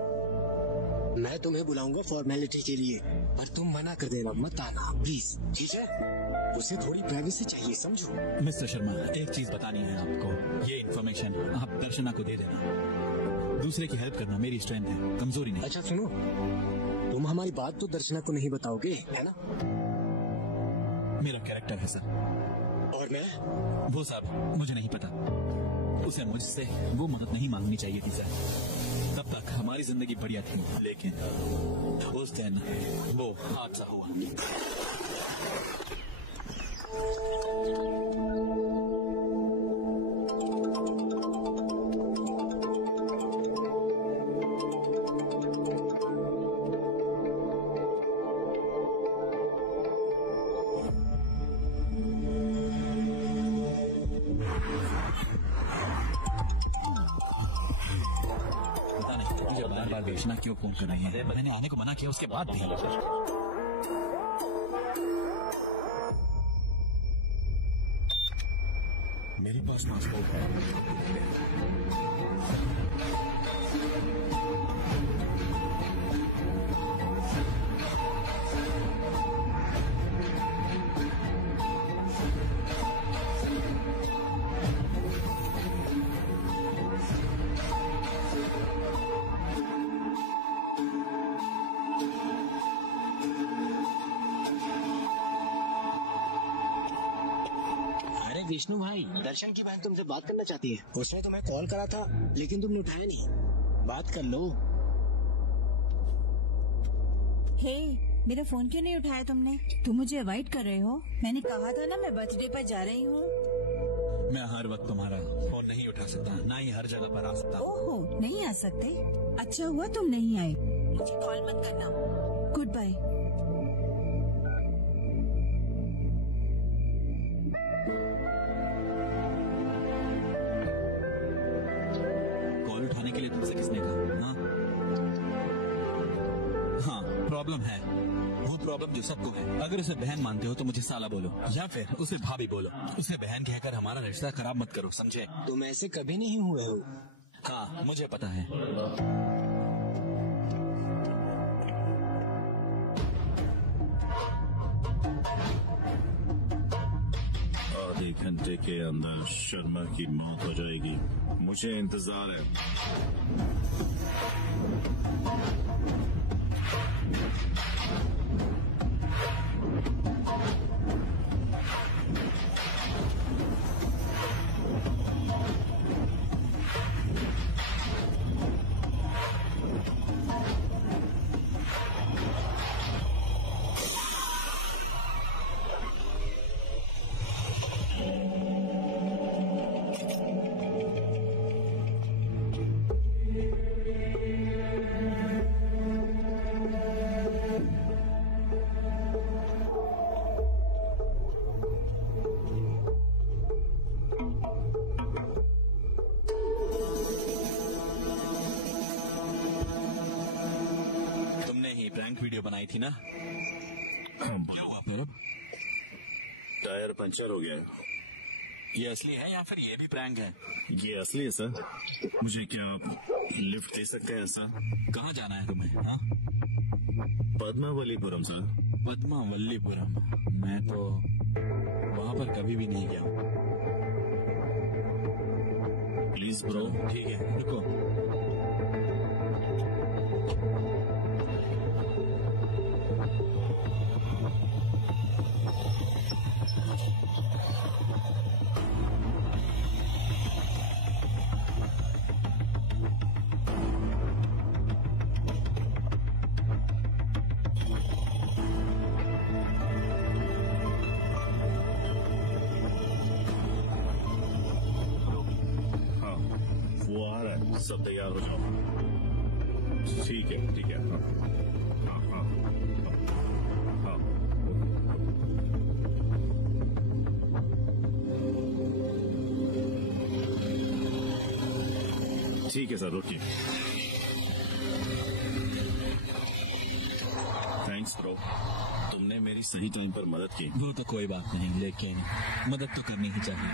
मैं तुम्हें बुलाऊंगा फॉर्मेलिटी के लिए, पर तुम मना कर देना, मत आना प्लीज, ठीक है? उसे थोड़ी प्राइवेसी चाहिए, समझो? मिस्टर शर्मा, एक चीज बतानी है आपको। ये इन्फॉर्मेशन आप दर्शना को दे देना। दूसरे की हेल्प करना मेरी स्ट्रेंथ है, कमजोरी नहीं। अच्छा सुनो, तुम हमारी बात तो दर्शना को नहीं बताओगे, है ना? मेरा कैरेक्टर है सर। और मैं? वो साहब मुझे नहीं पता। उसे मुझसे वो मदद नहीं मांगनी चाहिए थी सर। तब तक हमारी जिंदगी बढ़िया थी, लेकिन उस दिन वो हादसा हुआ। मुझे बार बार दर्शना क्यों फोन कर रही है? मैंने आने को मना किया उसके बाद भी। मेरे पास पासपोर्ट है। विष्णु भाई, दर्शन की बहन तुमसे बात करना चाहती है। उसने तुम्हें कॉल करा था लेकिन तुमने उठाया नहीं। बात कर लो। हे, मेरा फोन क्यों नहीं उठाया तुमने? तुम मुझे अवॉइड कर रहे हो? मैंने कहा था ना मैं बर्थडे पर जा रही हूँ। मैं हर वक्त तुम्हारा फोन नहीं उठा सकता, ना ही हर जगह पर आ सकता। ओहो, नहीं आ सकते? अच्छा हुआ तुम नहीं आए। मुझे कॉल मत करना। Good bye. कॉल उठाने के लिए तुमसे किसने कहा? हाँ, प्रॉब्लम है। वो प्रॉब्लम जो सबको है। अगर उसे बहन मानते हो तो मुझे साला बोलो, या फिर उसे भाभी बोलो। उसे बहन कहकर हमारा रिश्ता खराब मत करो, समझे? तुम ऐसे कभी नहीं हुए हो। हाँ, मुझे पता है। आधे घंटे के अंदर शर्मा की मौत हो जाएगी। मुझे इंतजार है। वीडियो बनाई थी ना? क्या हुआ फिर? टायर पंचर हो गया। ये असली है या फिर ये भी प्रैंक है? ये असली है सर। मुझे क्या आप लिफ्ट दे सकते हैं सर? कहाँ जाना है तुम्हें? हाँ, पद्मावलीपुरम सर। पद्मावलीपुरम? मैं तो वहाँ पर कभी भी नहीं गया। Please bro. ठीक है, रुको। सब तैयार हो जाओ। ठीक है, ठीक है। हाँ, हाँ, हाँ, हाँ। ठीक है सर, रुकिए। थैंक्स ब्रो, तुमने मेरी सही टाइम पर मदद की। वो तो कोई बात नहीं, लेकिन मदद तो करनी ही चाहिए।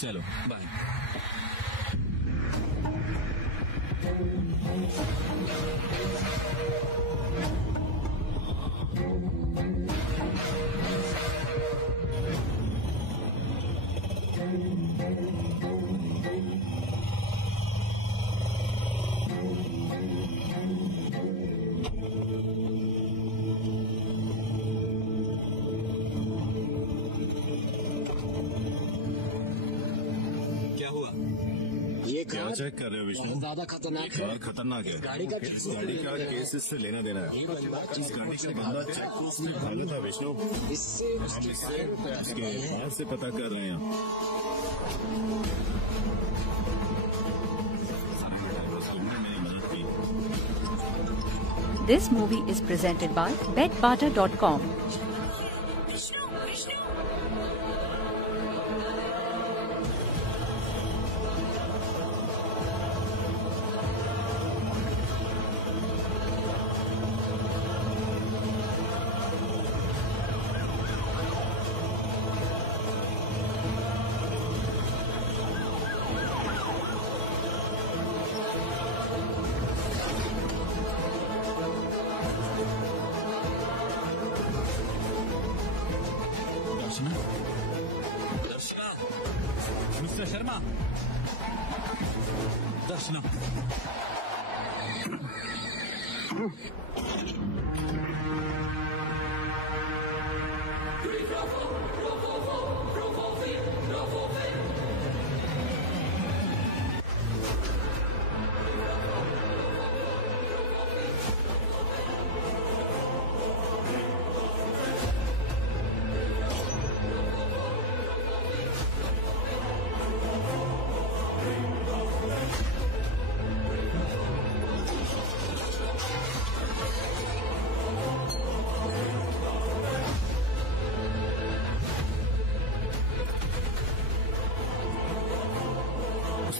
चलो बाय। क्या चेक कर रहे हो विष्णु? ज्यादा खतरनाक है। और खतरनाक है। गाड़ी का केस इससे लेना देना है। इस गाड़ी का बंदा चेक पोस्ट में पहले था विष्णु। हम इससे इसके बाहर से पता कर रहे हैं। मेरी मदद की। This movie is presented by BetBarter.com. Mister Sharma, Darshana.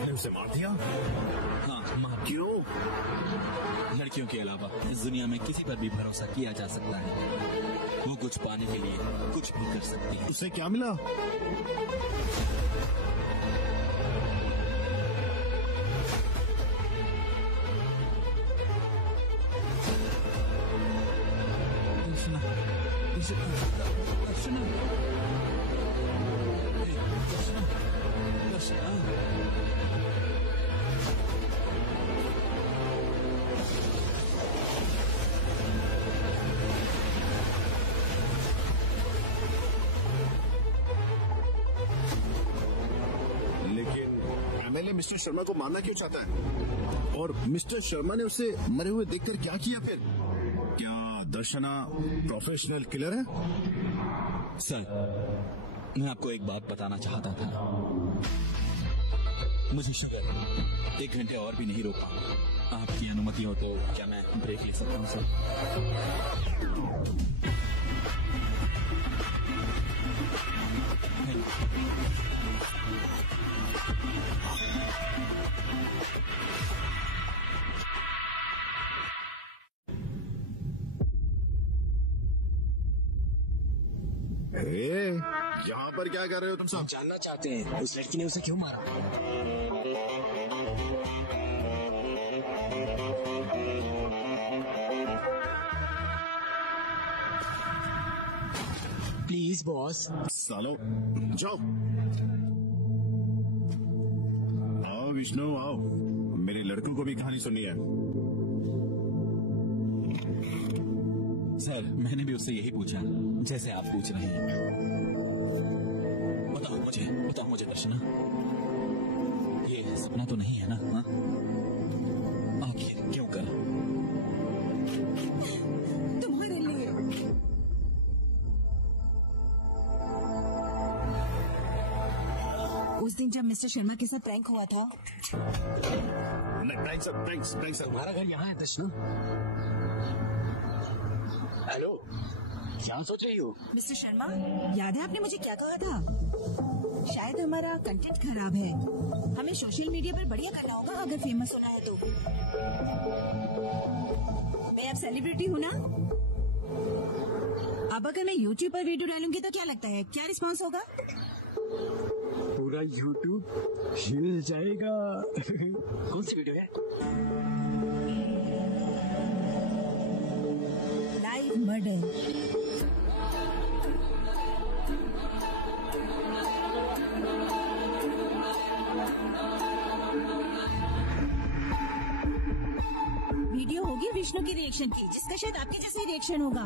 तुमने उसे मार दिया? हाँ, मार। क्यों? लड़कियों के अलावा इस दुनिया में किसी पर भी भरोसा किया जा सकता है। वो कुछ पाने के लिए कुछ भी कर सकती है। उसे क्या मिला? मिस्टर शर्मा को मारना क्यों चाहता है? और मिस्टर शर्मा ने उसे मरे हुए देखकर क्या किया फिर? क्या दर्शना प्रोफेशनल किलर है? सर, मैं आपको एक बात बताना चाहता था। मुझे शायद 1 घंटे और भी नहीं रोका। आपकी अनुमति हो तो क्या मैं ब्रेक ले सकता हूँ सर? यहाँ पर क्या कर रहे हो तुम सब? जानना चाहते हैं उस लड़की ने उसे क्यों मारा। Please boss. सालो जाओ। आओ विष्णु आओ, मेरे लड़कों को भी कहानी सुननी है। सर, मैंने भी उससे यही पूछा जैसे आप पूछ रहे हैं। बताओ मुझे दर्शना, ये सपना तो नहीं है ना? हाँ? आखिर क्यों कर? तुम्हारे लिए। उस दिन जब मिस्टर शर्मा के साथ प्रैंक हुआ था। Prank sir. हमारा घर यहाँ है दर्शना। हेलो, क्या सोच रही हो? मिस्टर शर्मा, याद है आपने मुझे क्या कहा था? शायद हमारा कंटेंट खराब है, हमें सोशल मीडिया पर बढ़िया करना होगा अगर फेमस होना है तो। मैं अब सेलिब्रिटी हूँ ना? अब अगर मैं यूट्यूब पर वीडियो डालूंगी तो क्या लगता है, क्या रिस्पॉन्स होगा? पूरा यूट्यूब हिल जाएगा। कौन सी वीडियो है? Live murder. वीडियो होगी विष्णु की रिएक्शन की, जिसका शायद आपके जैसे ही रिएक्शन होगा।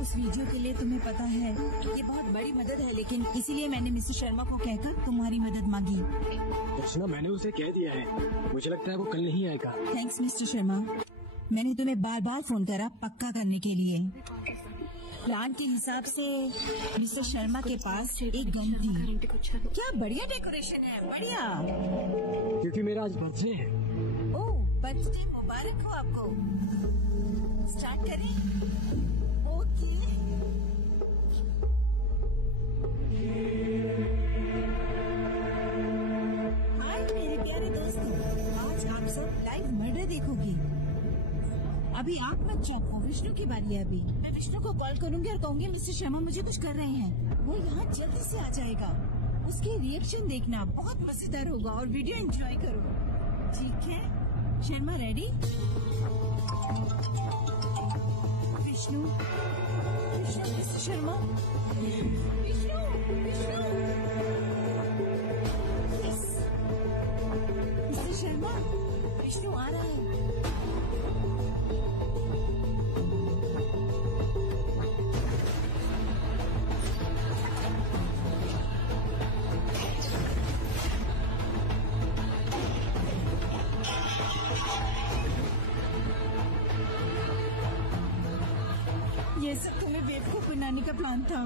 उस वीडियो के लिए तुम्हें पता है ये बहुत बड़ी मदद है, लेकिन इसीलिए मैंने मिस्टर शर्मा को कहकर तुम्हारी मदद मांगी। दर्शना, मैंने उसे कह दिया है, मुझे लगता है वो कल नहीं आएगा। थैंक्स मिस्टर शर्मा, मैंने तुम्हें बार बार फोन करा पक्का करने के लिए। प्लान के हिसाब से मिस्टर शर्मा के पास एक गन थी। क्या बढ़िया डेकोरेशन है, बढ़िया। क्योंकि मेरा आज बर्थडे है। ओह, बर्थडे मुबारक हो आपको। स्टार्ट करें? ओके। हाय मेरे प्यारे दोस्तों, आज आप सब लाइव मर्डर देखोगे। अभी आप मत चौंको, विष्णु की बारी है। अभी मैं विष्णु को कॉल करूंगी और कहूंगी मिस्टर शर्मा मुझे कुछ कर रहे हैं। वो यहाँ जल्दी से आ जाएगा। उसकी रिएक्शन देखना, बहुत मजेदार होगा और वीडियो एंजॉय करो। ठीक है Sharma, ready? Vishnu, mister Sharma, Vishnu, yes, mister Sharma, Vishnu आ रहा है। ये सब तुम्हें बेवकूफ बनाने का प्लान था।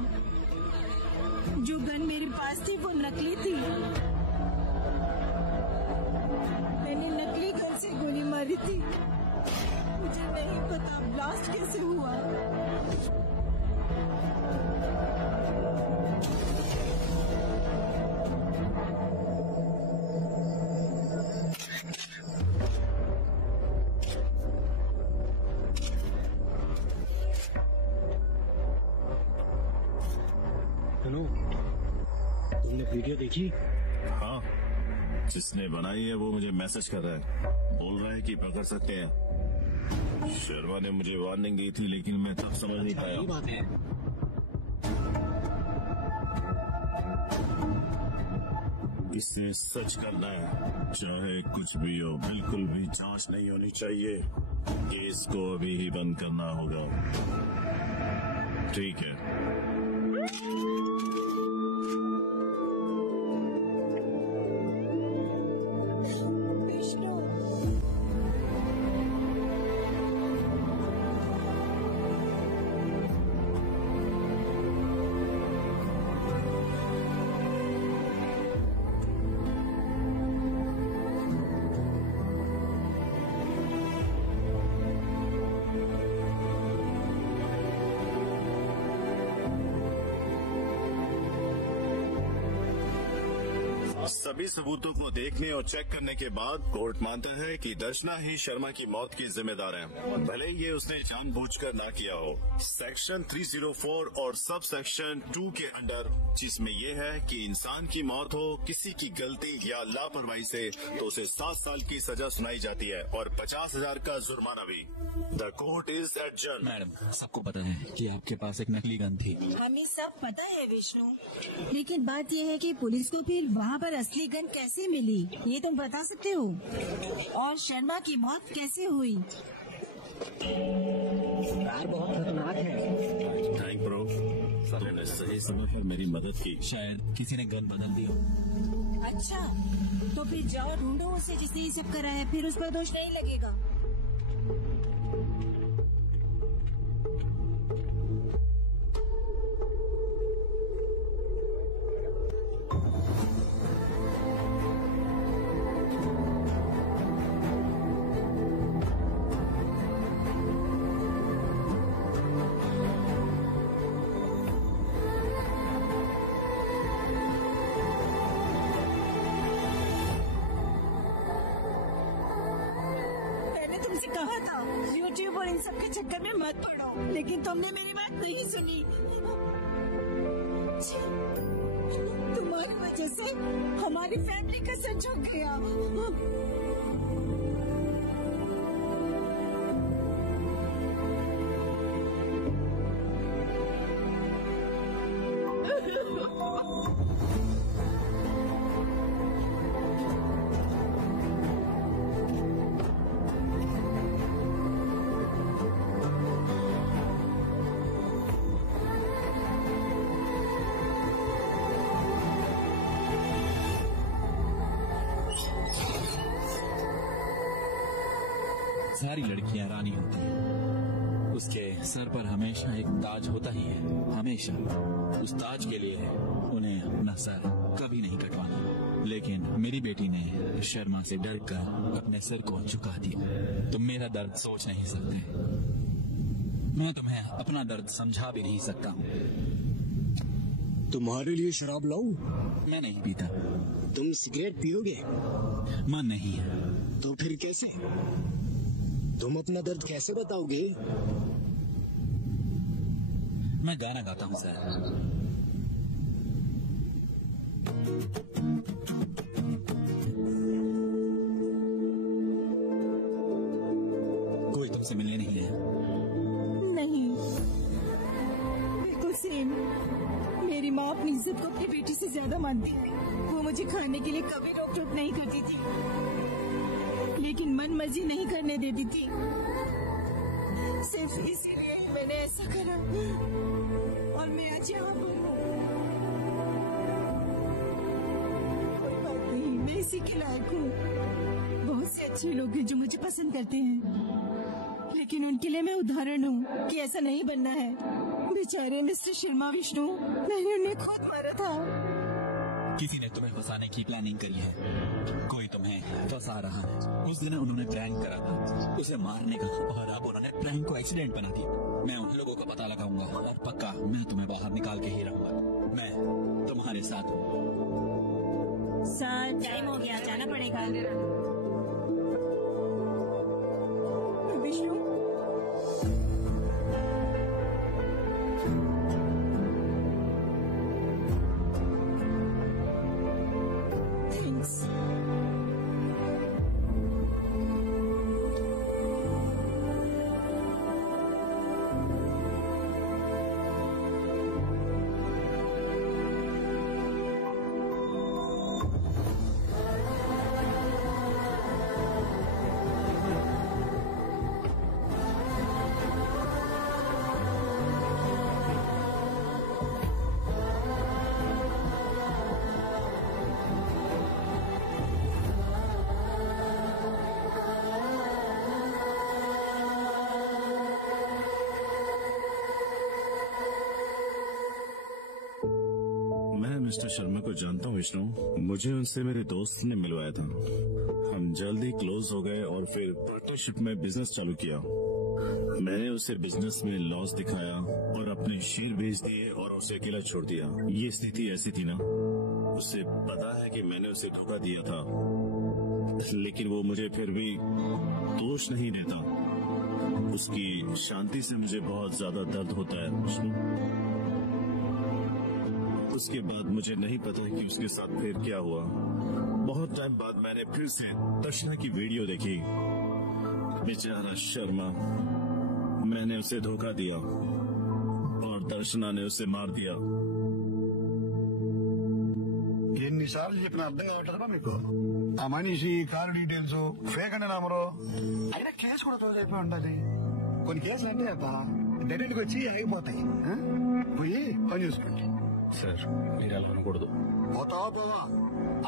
जो गन मेरे पास थी वो नकली थी। मैंने नकली गन से गोली मारी थी। मुझे नहीं पता ब्लास्ट कैसे हुआ। सुनो, तुमने वीडियो देखी? हाँ, जिसने बनाई है वो मुझे मैसेज कर रहा है, बोल रहा है कि पकड़ सकते हैं। शर्मा ने मुझे वार्निंग दी थी लेकिन मैं तब समझ नहीं पाया। यही बात है। इसे सच करना है, चाहे कुछ भी हो। बिल्कुल भी जांच नहीं होनी चाहिए। केस को अभी ही बंद करना होगा। ठीक है। सभी सबूतों को देखने और चेक करने के बाद कोर्ट मानता है कि दर्शना ही शर्मा की मौत की जिम्मेदार है, भले ही ये उसने जानबूझकर ना किया हो। सेक्शन 304 और सब सेक्शन 2 के अंडर जिसमें ये है कि इंसान की मौत हो किसी की गलती या लापरवाही से तो उसे 7 साल की सजा सुनाई जाती है और 50,000 का जुर्माना भी। The court is adjourn. Madam, सबको पता है कि आपके पास एक नकली गन थी। हमें सब पता है विष्णु, लेकिन बात यह है कि पुलिस को फिर वहाँ पर असली गन कैसे मिली ये तुम बता सकते हो? और शर्मा की मौत कैसे हुई? कार बहुत खतरनाक है। थैंक ब्रो, तुमने सही समय पर मेरी मदद की। शायद किसी ने गन बदल दी हो। अच्छा, तो फिर जाओ ढूंढो उसे जिसने ये सब करा है, फिर उस पर दोष नहीं लगेगा। यूट्यूब और इन सब के चक्कर में मत पड़ो, लेकिन तुमने मेरी बात नहीं सुनी। तुम्हारी वजह से हमारी फैमिली का सर झुक गया। सारी लड़कियां रानी होती हैं। उसके सर पर हमेशा एक ताज होता ही है, हमेशा। उस ताज के लिए उन्हें अपना सर कभी नहीं कटवाना। लेकिन मेरी बेटी ने शर्मा से डर कर अपने सर को झुका दिया। तुम मेरा दर्द सोच नहीं सकते, मैं तुम्हें अपना दर्द समझा भी नहीं सकता हूँ। तुम्हारे लिए शराब लाऊं? मैं नहीं पीता। तुम सिगरेट पियोगे? मन नहीं है। तो फिर कैसे? तुम अपना दर्द कैसे बताओगे? मैं गाना गाता हूँ सर। कोई तुमसे मिलने नहीं है? नहीं, बिल्कुल सेम। मेरी माँ अपनी इज्जत को अपनी बेटी से ज्यादा मानती है। वो मुझे खाने के लिए कभी रोक टोक नहीं करती थी, लेकिन मन मर्जी नहीं करने देती थी। सिर्फ इसीलिए मैंने ऐसा करा और मैं आज यहाँ पर हूँ। कोई बात नहीं, मैं इसी के लायक हूँ। बहुत से अच्छे लोग हैं जो मुझे पसंद करते हैं, लेकिन उनके लिए मैं उदाहरण हूँ कि ऐसा नहीं बनना है। बेचारे मिस्टर शर्मा विष्णु, मैंने उन्हें खुद मारा था। किसी ने तुम्हें फंसाने की प्लानिंग करी है। कोई तुम्हें फंसा रहा है। उस दिन उन्होंने प्रैंक करा था, उसे मारने का, और अब उन्होंने प्रैंक को एक्सीडेंट बना दी। मैं उन लोगों का पता लगाऊंगा और पक्का मैं तुम्हें बाहर निकाल के ही रहूंगा। मैं तुम्हारे साथ हूँ। सर, टाइम हो गया, जाना पड़ेगा। विष्णु, मिस्टर शर्मा को जानता हूँ विष्णु। मुझे उनसे मेरे दोस्त ने मिलवाया था। हम जल्दी क्लोज हो गए और फिर पार्टनरशिप में बिजनेस चालू किया। मैंने उसे बिजनेस में लॉस दिखाया और अपने शेयर बेच दिए और उसे अकेला छोड़ दिया। ये स्थिति ऐसी थी ना, उसे पता है कि मैंने उसे धोखा दिया था, लेकिन वो मुझे फिर भी दोष नहीं देता। उसकी शांति से मुझे बहुत ज्यादा दर्द होता है विष्णु। उसके बाद मुझे नहीं पता कि उसके साथ फिर क्या हुआ। बहुत टाइम बाद मैंने फिर से दर्शना की वीडियो देखी। बेचारा शर्मा, मैंने उसे धोखा दिया और दर्शना ने उसे मार दिया। ఎన్నిసార్లు చెప్పిన అర్థం కావట్లేదా మీకు? ఆ మనిషి కారు డీటెయిల్స్ ఫేక్ అనే నంబరు అయినా కేసు కూడా క్లోజ్ అయిపోయి ఉండాలి. కొన్ని కేసులు అంటే కదా డెడ్ ఎండ్కి వచ్చి ఆగిపోతాయి. పోయి పని చూసుకోండి. సార్ మీరు అలా అనకూడదు. పోతావా పోవా?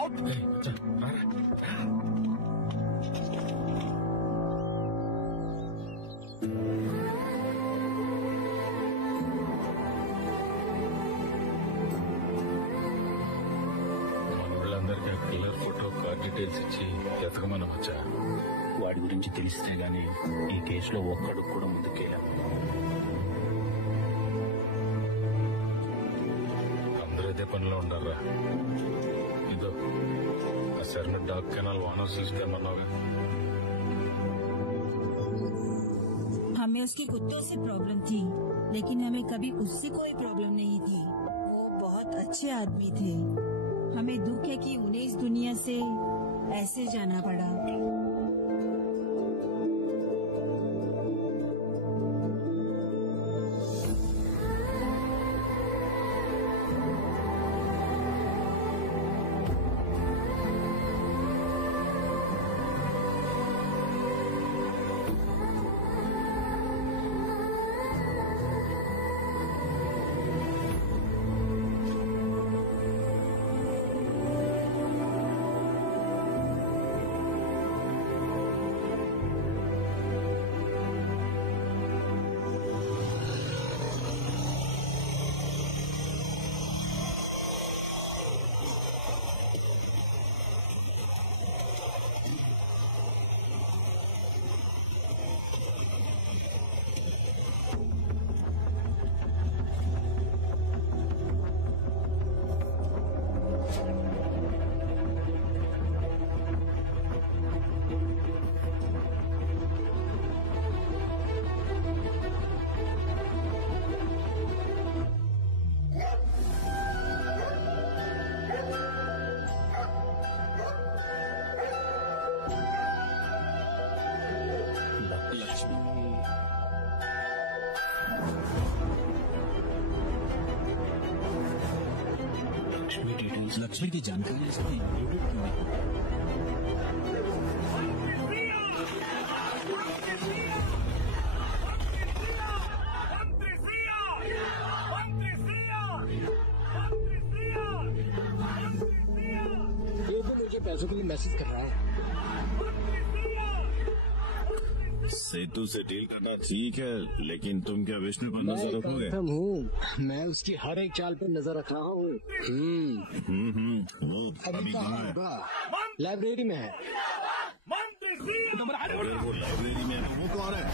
అవుట్. అందరికీ క్లియర్ ఫోటో కార్ డీటెయిల్స్ ఇచ్చి ఎతకమని వచ్చా. వాడి గురించి తెలిస్తే గానీ ఈ కేసులో ఒక్కడు కూడా ముందుకెళ్ళాం. అందరూ ఇదే పనిలో ఉండారా? ఇదో ఆ శర్మ డాక్ కెనాల్ ఓనర్ చూసుకోమన్నావా? हमें उसके कुत्तों से प्रॉब्लम थी, लेकिन हमें कभी उससे कोई प्रॉब्लम नहीं थी। वो बहुत अच्छे आदमी थे। हमें दुख है कि उन्हें इस दुनिया से ऐसे जाना पड़ा। लक्ष्मी की जानकारी इसमें इंक्लूडेड क्यों नहीं? ये तो मुझे पैसों के लिए मैसेज कर रहा है। सेतु से डील करना ठीक है, लेकिन तुम क्या विष्णु पर नजर रखोगे? हूँ, मैं उसकी हर एक चाल पर नजर रख रहा हूँ। वो अभी कहाँ है? लाइब्रेरी में है। अगर वो लाइब्रेरी में है तो वो कौन है?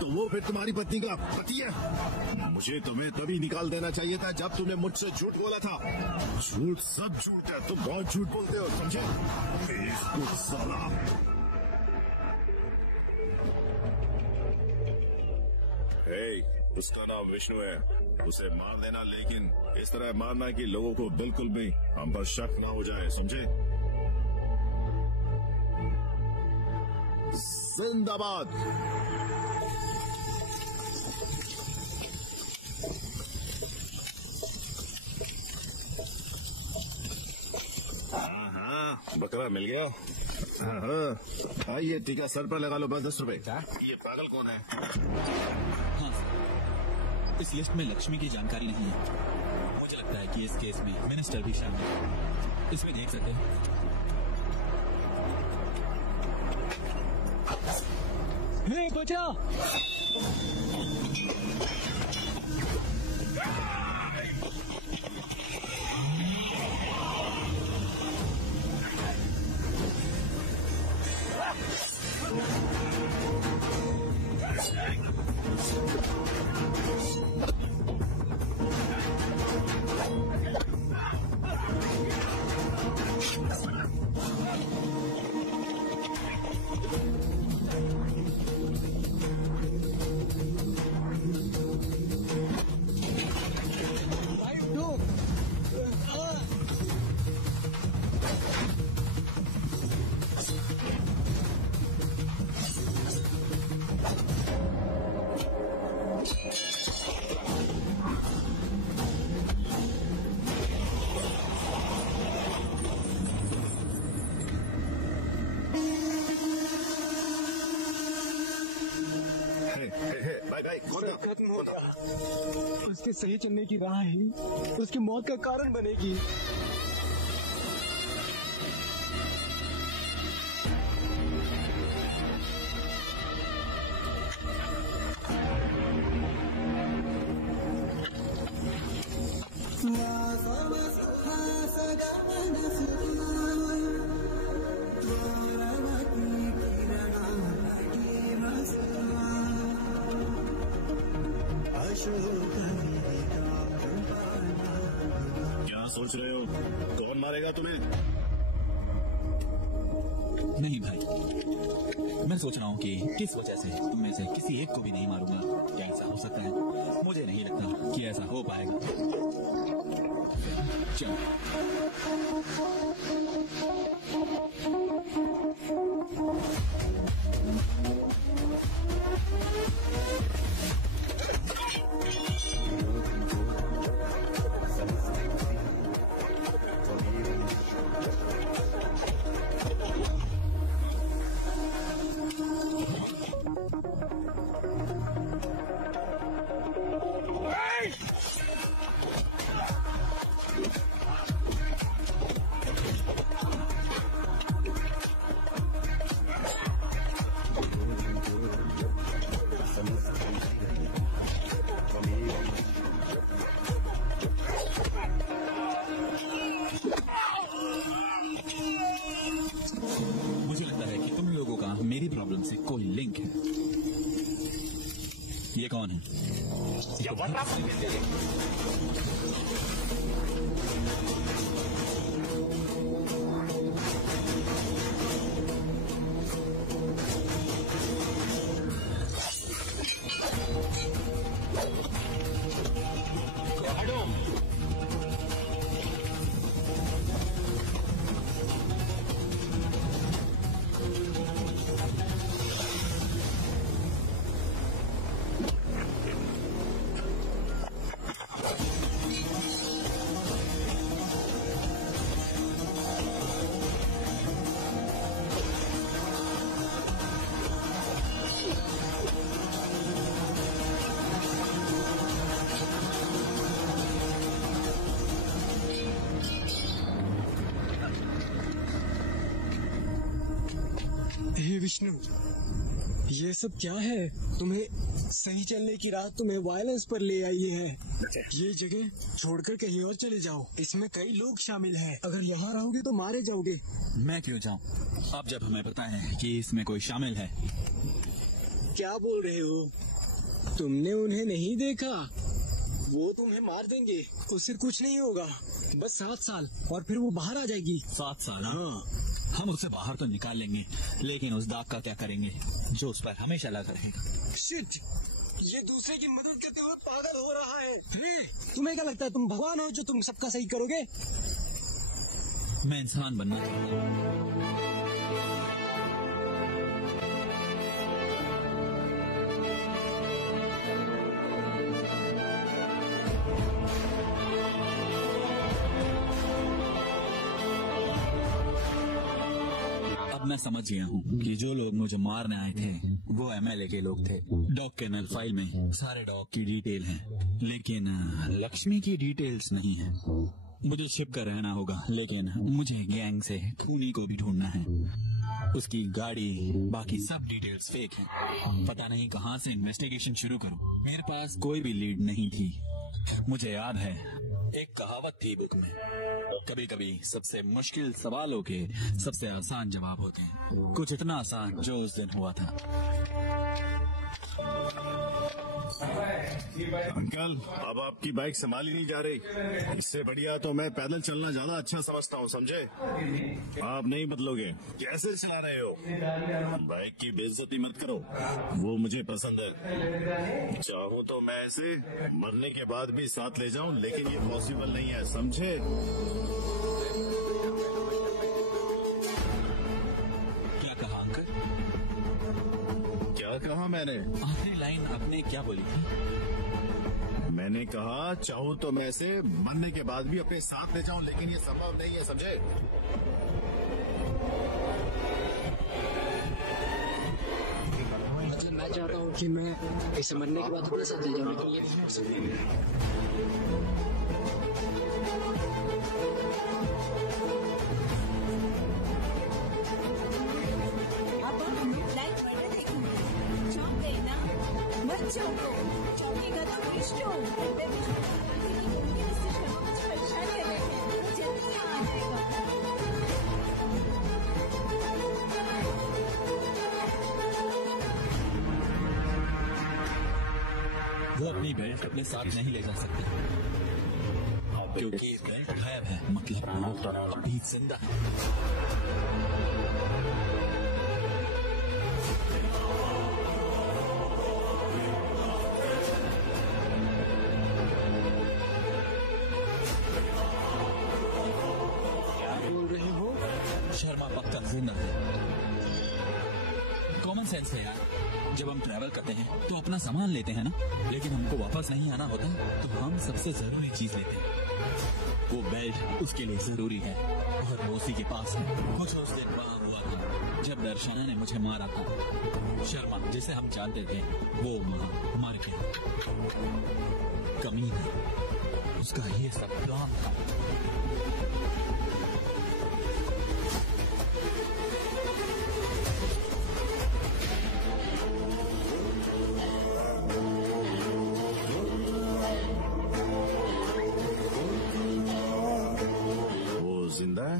तो वो फिर तुम्हारी पत्नी का पति है। मुझे तुम्हें तभी निकाल देना चाहिए था जब तुमने मुझसे झूठ बोला था। झूठ सब झूठ है, तुम बहुत झूठ बोलते हो, समझे? इसको साला। उसका नाम विष्णु है, उसे मार देना, लेकिन इस तरह मारना कि लोगों को बिल्कुल भी हम पर शक ना हो जाए, समझे? जिंदाबाद। बकरा मिल गया। आइए, टीका सर पर लगा लो, बस 10 रुपए। ये पागल कौन है? हाँ सर, इस लिस्ट में लक्ष्मी की जानकारी नहीं है। मुझे लगता है कि इस केस में मिनिस्टर भी शामिल है। इसमें देख सकते हैं। उसके सही चलने की राह ही उसकी मौत का कारण बनेगी। क्या सोच रहे हो? कौन मारेगा तुम्हें? नहीं भाई, मैं सोच रहा हूँ कि किस वजह से तुम में से किसी एक को भी नहीं मारूंगा। क्या ऐसा हो सकता है? मुझे नहीं लगता कि ऐसा हो पाएगा। चलो। मुझे लगता है कि तुम लोगों का मेरी प्रॉब्लम से कोई लिंक है। ये कौन है? हे विष्णु, ये सब क्या है? तुम्हें सही चलने की राह तुम्हें वायलेंस पर ले आई है। ये जगह छोड़कर कहीं और चले जाओ। इसमें कई लोग शामिल हैं। अगर यहाँ रहोगे तो मारे जाओगे। मैं क्यों जाऊँ? अब जब हमें पता है कि इसमें कोई शामिल है। क्या बोल रहे हो? तुमने उन्हें नहीं देखा? वो तुम्हें मार देंगे। उससे कुछ नहीं होगा। बस 7 साल और फिर वो बाहर आ जाएगी। 7 साल? हाँ, हम उसे बाहर तो निकाल लेंगे, लेकिन उस दाग का क्या करेंगे जो उस पर हमेशा लगा रहेगा? शिट! ये दूसरे की मदद करते हुए पागल हो रहा है। तुम्हें क्या लगता है तुम भगवान हो जो तुम सबका सही करोगे? मैं इंसान बनना चाहता हूँ। अब मैं समझ गया हूँ कि जो लोग मुझे मारने आए थे वो एमएलए के लोग थे। डॉग केनल फाइल में सारे डॉग की डिटेल है, लेकिन लक्ष्मी की डिटेल्स नहीं है। मुझे छिप कर रहना होगा, लेकिन मुझे गैंग से खूनी को भी ढूंढना है। उसकी गाड़ी, बाकी सब डिटेल्स फेक है। पता नहीं कहाँ से इन्वेस्टिगेशन शुरू करूँ। मेरे पास कोई भी लीड नहीं थी। मुझे याद है एक कहावत थी बुक में, कभी कभी सबसे मुश्किल सवालों के सबसे आसान जवाब होते हैं। कुछ इतना आसान जो उस दिन हुआ था। अंकल, अब आपकी बाइक संभाली नहीं जा रही। इससे बढ़िया तो मैं पैदल चलना ज्यादा अच्छा समझता हूँ, समझे? आप नहीं बदलोगे। कैसे चला रहे हो? बाइक की बेइज्जती मत करो, वो मुझे पसंद है। चाहूँ तो मैं इसे मरने के बाद भी साथ ले जाऊँ, लेकिन ये पॉसिबल नहीं है, समझे? क्या कहा अंकल? क्या कहा मैंने? आखिरी लाइन आपने क्या बोली थी? मैंने कहा चाहूँ तो मैं इसे मरने के बाद भी अपने साथ ले जाऊं, लेकिन ये संभव नहीं है, समझे? मतलब मैं चाहता हूँ कि मैं इसे मरने के बाद अपने साथ ले जाऊँ, लेकिन ये नहीं हो सकता। अब हम लोग लाइट पर देखेंगे। चौंक गई ना? मत चौंको, चौंकेगा तो विष्णु। मैं विष्णु को बोलती हूँ कि उनके रिश्ते शर्मा मुझे परेशान कर रहे हैं। वो जल्दी यहाँ आ जाएगा। वो अपनी बेल्ट अपने साथ नहीं ले जा सकते क्योंकि बेल्ट गायब है, मतलब वो अभी जिंदा है। क्या बोल रहे हो? शर्मा पक्का जिंदा है। कॉमन सेंस है यार, जब हम ट्रैवल करते हैं तो अपना सामान लेते हैं ना, लेकिन हमको वापस नहीं आना होता तो हम सबसे जरूरी चीज लेते हैं। वो बेल्ट उसके लिए जरूरी है और वो उसी के पास है। कुछ उस दिन वहाँ हुआ था जब दर्शना ने मुझे मारा था। शर्मा जिसे हम जानते थे वो वहाँ मर गया। कमीना, उसका ये सब प्लान था। जिंदा है?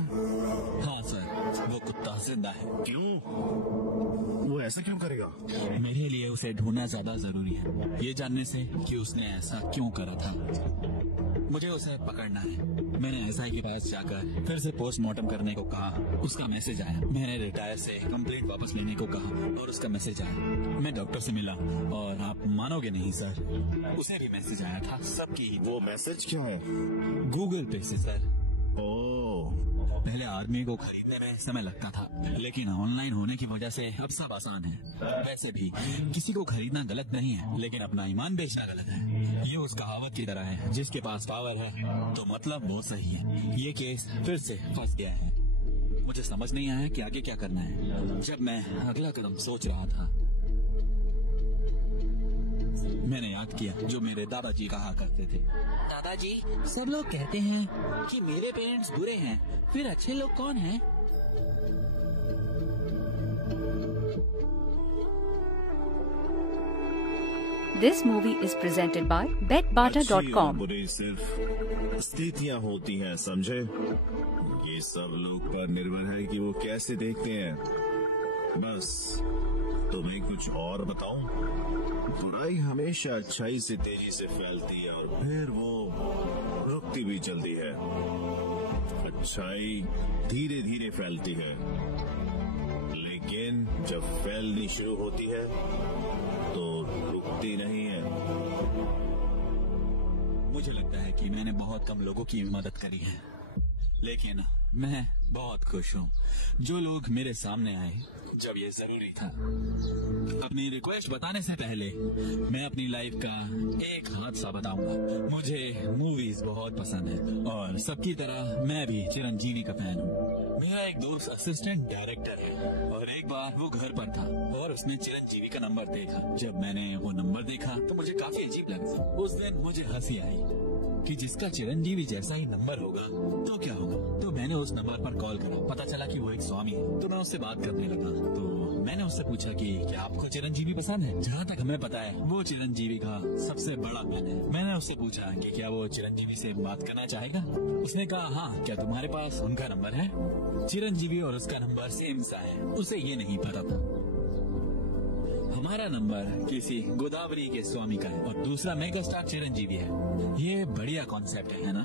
हाँ सर, वो कुत्ता जिंदा है। क्यों? वो ऐसा क्यों करेगा? मेरे लिए उसे ढूंढना ज्यादा जरूरी है, ये जानने से कि उसने ऐसा क्यों करा था। मुझे उसे पकड़ना है। मैंने एसआई के पास जाकर फिर से पोस्टमार्टम करने को कहा। उसका मैसेज आया। मैंने रिटायर से कंप्लीट वापस लेने को कहा और उसका मैसेज आया। मैं डॉक्टर से मिला और आप मानोगे नहीं सर, उसे भी मैसेज आया था। सबकी। वो मैसेज क्यों है? गूगल पे से सर। ओह, पहले आदमी को खरीदने में समय लगता था, लेकिन ऑनलाइन होने की वजह से अब सब आसान है। वैसे भी किसी को खरीदना गलत नहीं है, लेकिन अपना ईमान बेचना गलत है। ये उस कहावत की तरह है, जिसके पास पावर है तो मतलब वो सही है। ये केस फिर से फंस गया है। मुझे समझ नहीं आया कि आगे क्या करना है। जब मैं अगला कदम सोच रहा था, मैंने याद किया जो मेरे दादाजी कहा करते थे। दादाजी, सब लोग कहते हैं कि मेरे पेरेंट्स बुरे हैं, फिर अच्छे लोग कौन हैं? This movie is presented by BetBata.com. बुरी सिर्फ स्थितियाँ होती हैं, समझे? ये सब लोग पर निर्भर है कि वो कैसे देखते हैं। बस तुम्हें कुछ और बताऊं? बुराई हमेशा अच्छाई से तेजी से फैलती है और फिर वो रुकती भी जल्दी है। अच्छाई धीरे धीरे फैलती है, लेकिन जब फैलनी शुरू होती है तो रुकती नहीं है। मुझे लगता है कि मैंने बहुत कम लोगों की मदद करी है, लेकिन मैं बहुत खुश हूँ जो लोग मेरे सामने आए जब ये जरूरी था। अपनी रिक्वेस्ट बताने से पहले मैं अपनी लाइफ का एक हादसा बताऊंगा। मुझे मूवीज बहुत पसंद है और सबकी तरह मैं भी चिरंजीवी का फैन हूँ। मेरा एक दोस्त असिस्टेंट डायरेक्टर है और एक बार वो घर पर था और उसने चिरंजीवी का नंबर देखा। जब मैंने वो नंबर देखा तो मुझे काफी अजीब लगा। उस दिन मुझे हंसी आई कि जिसका चिरंजीवी जैसा ही नंबर होगा तो क्या होगा। तो मैंने उस नंबर पर कॉल करा। पता चला कि वो एक स्वामी है, तो मैं उससे बात करने लगा। तो मैंने उससे पूछा कि क्या आपको चिरंजीवी पसंद है? जहाँ तक हमें पता है वो चिरंजीवी का सबसे बड़ा फैन है। मैंने उससे पूछा कि क्या वो चिरंजीवी से बात करना चाहेगा। उसने कहा हाँ, क्या तुम्हारे पास उनका नंबर है? चिरंजीवी और उसका नंबर सेम सा है, उसे ये नहीं पता था। हमारा नंबर किसी गोदावरी के स्वामी का है और दूसरा मेगा स्टार चिरंजीवी है। ये बढ़िया कॉन्सेप्ट है ना?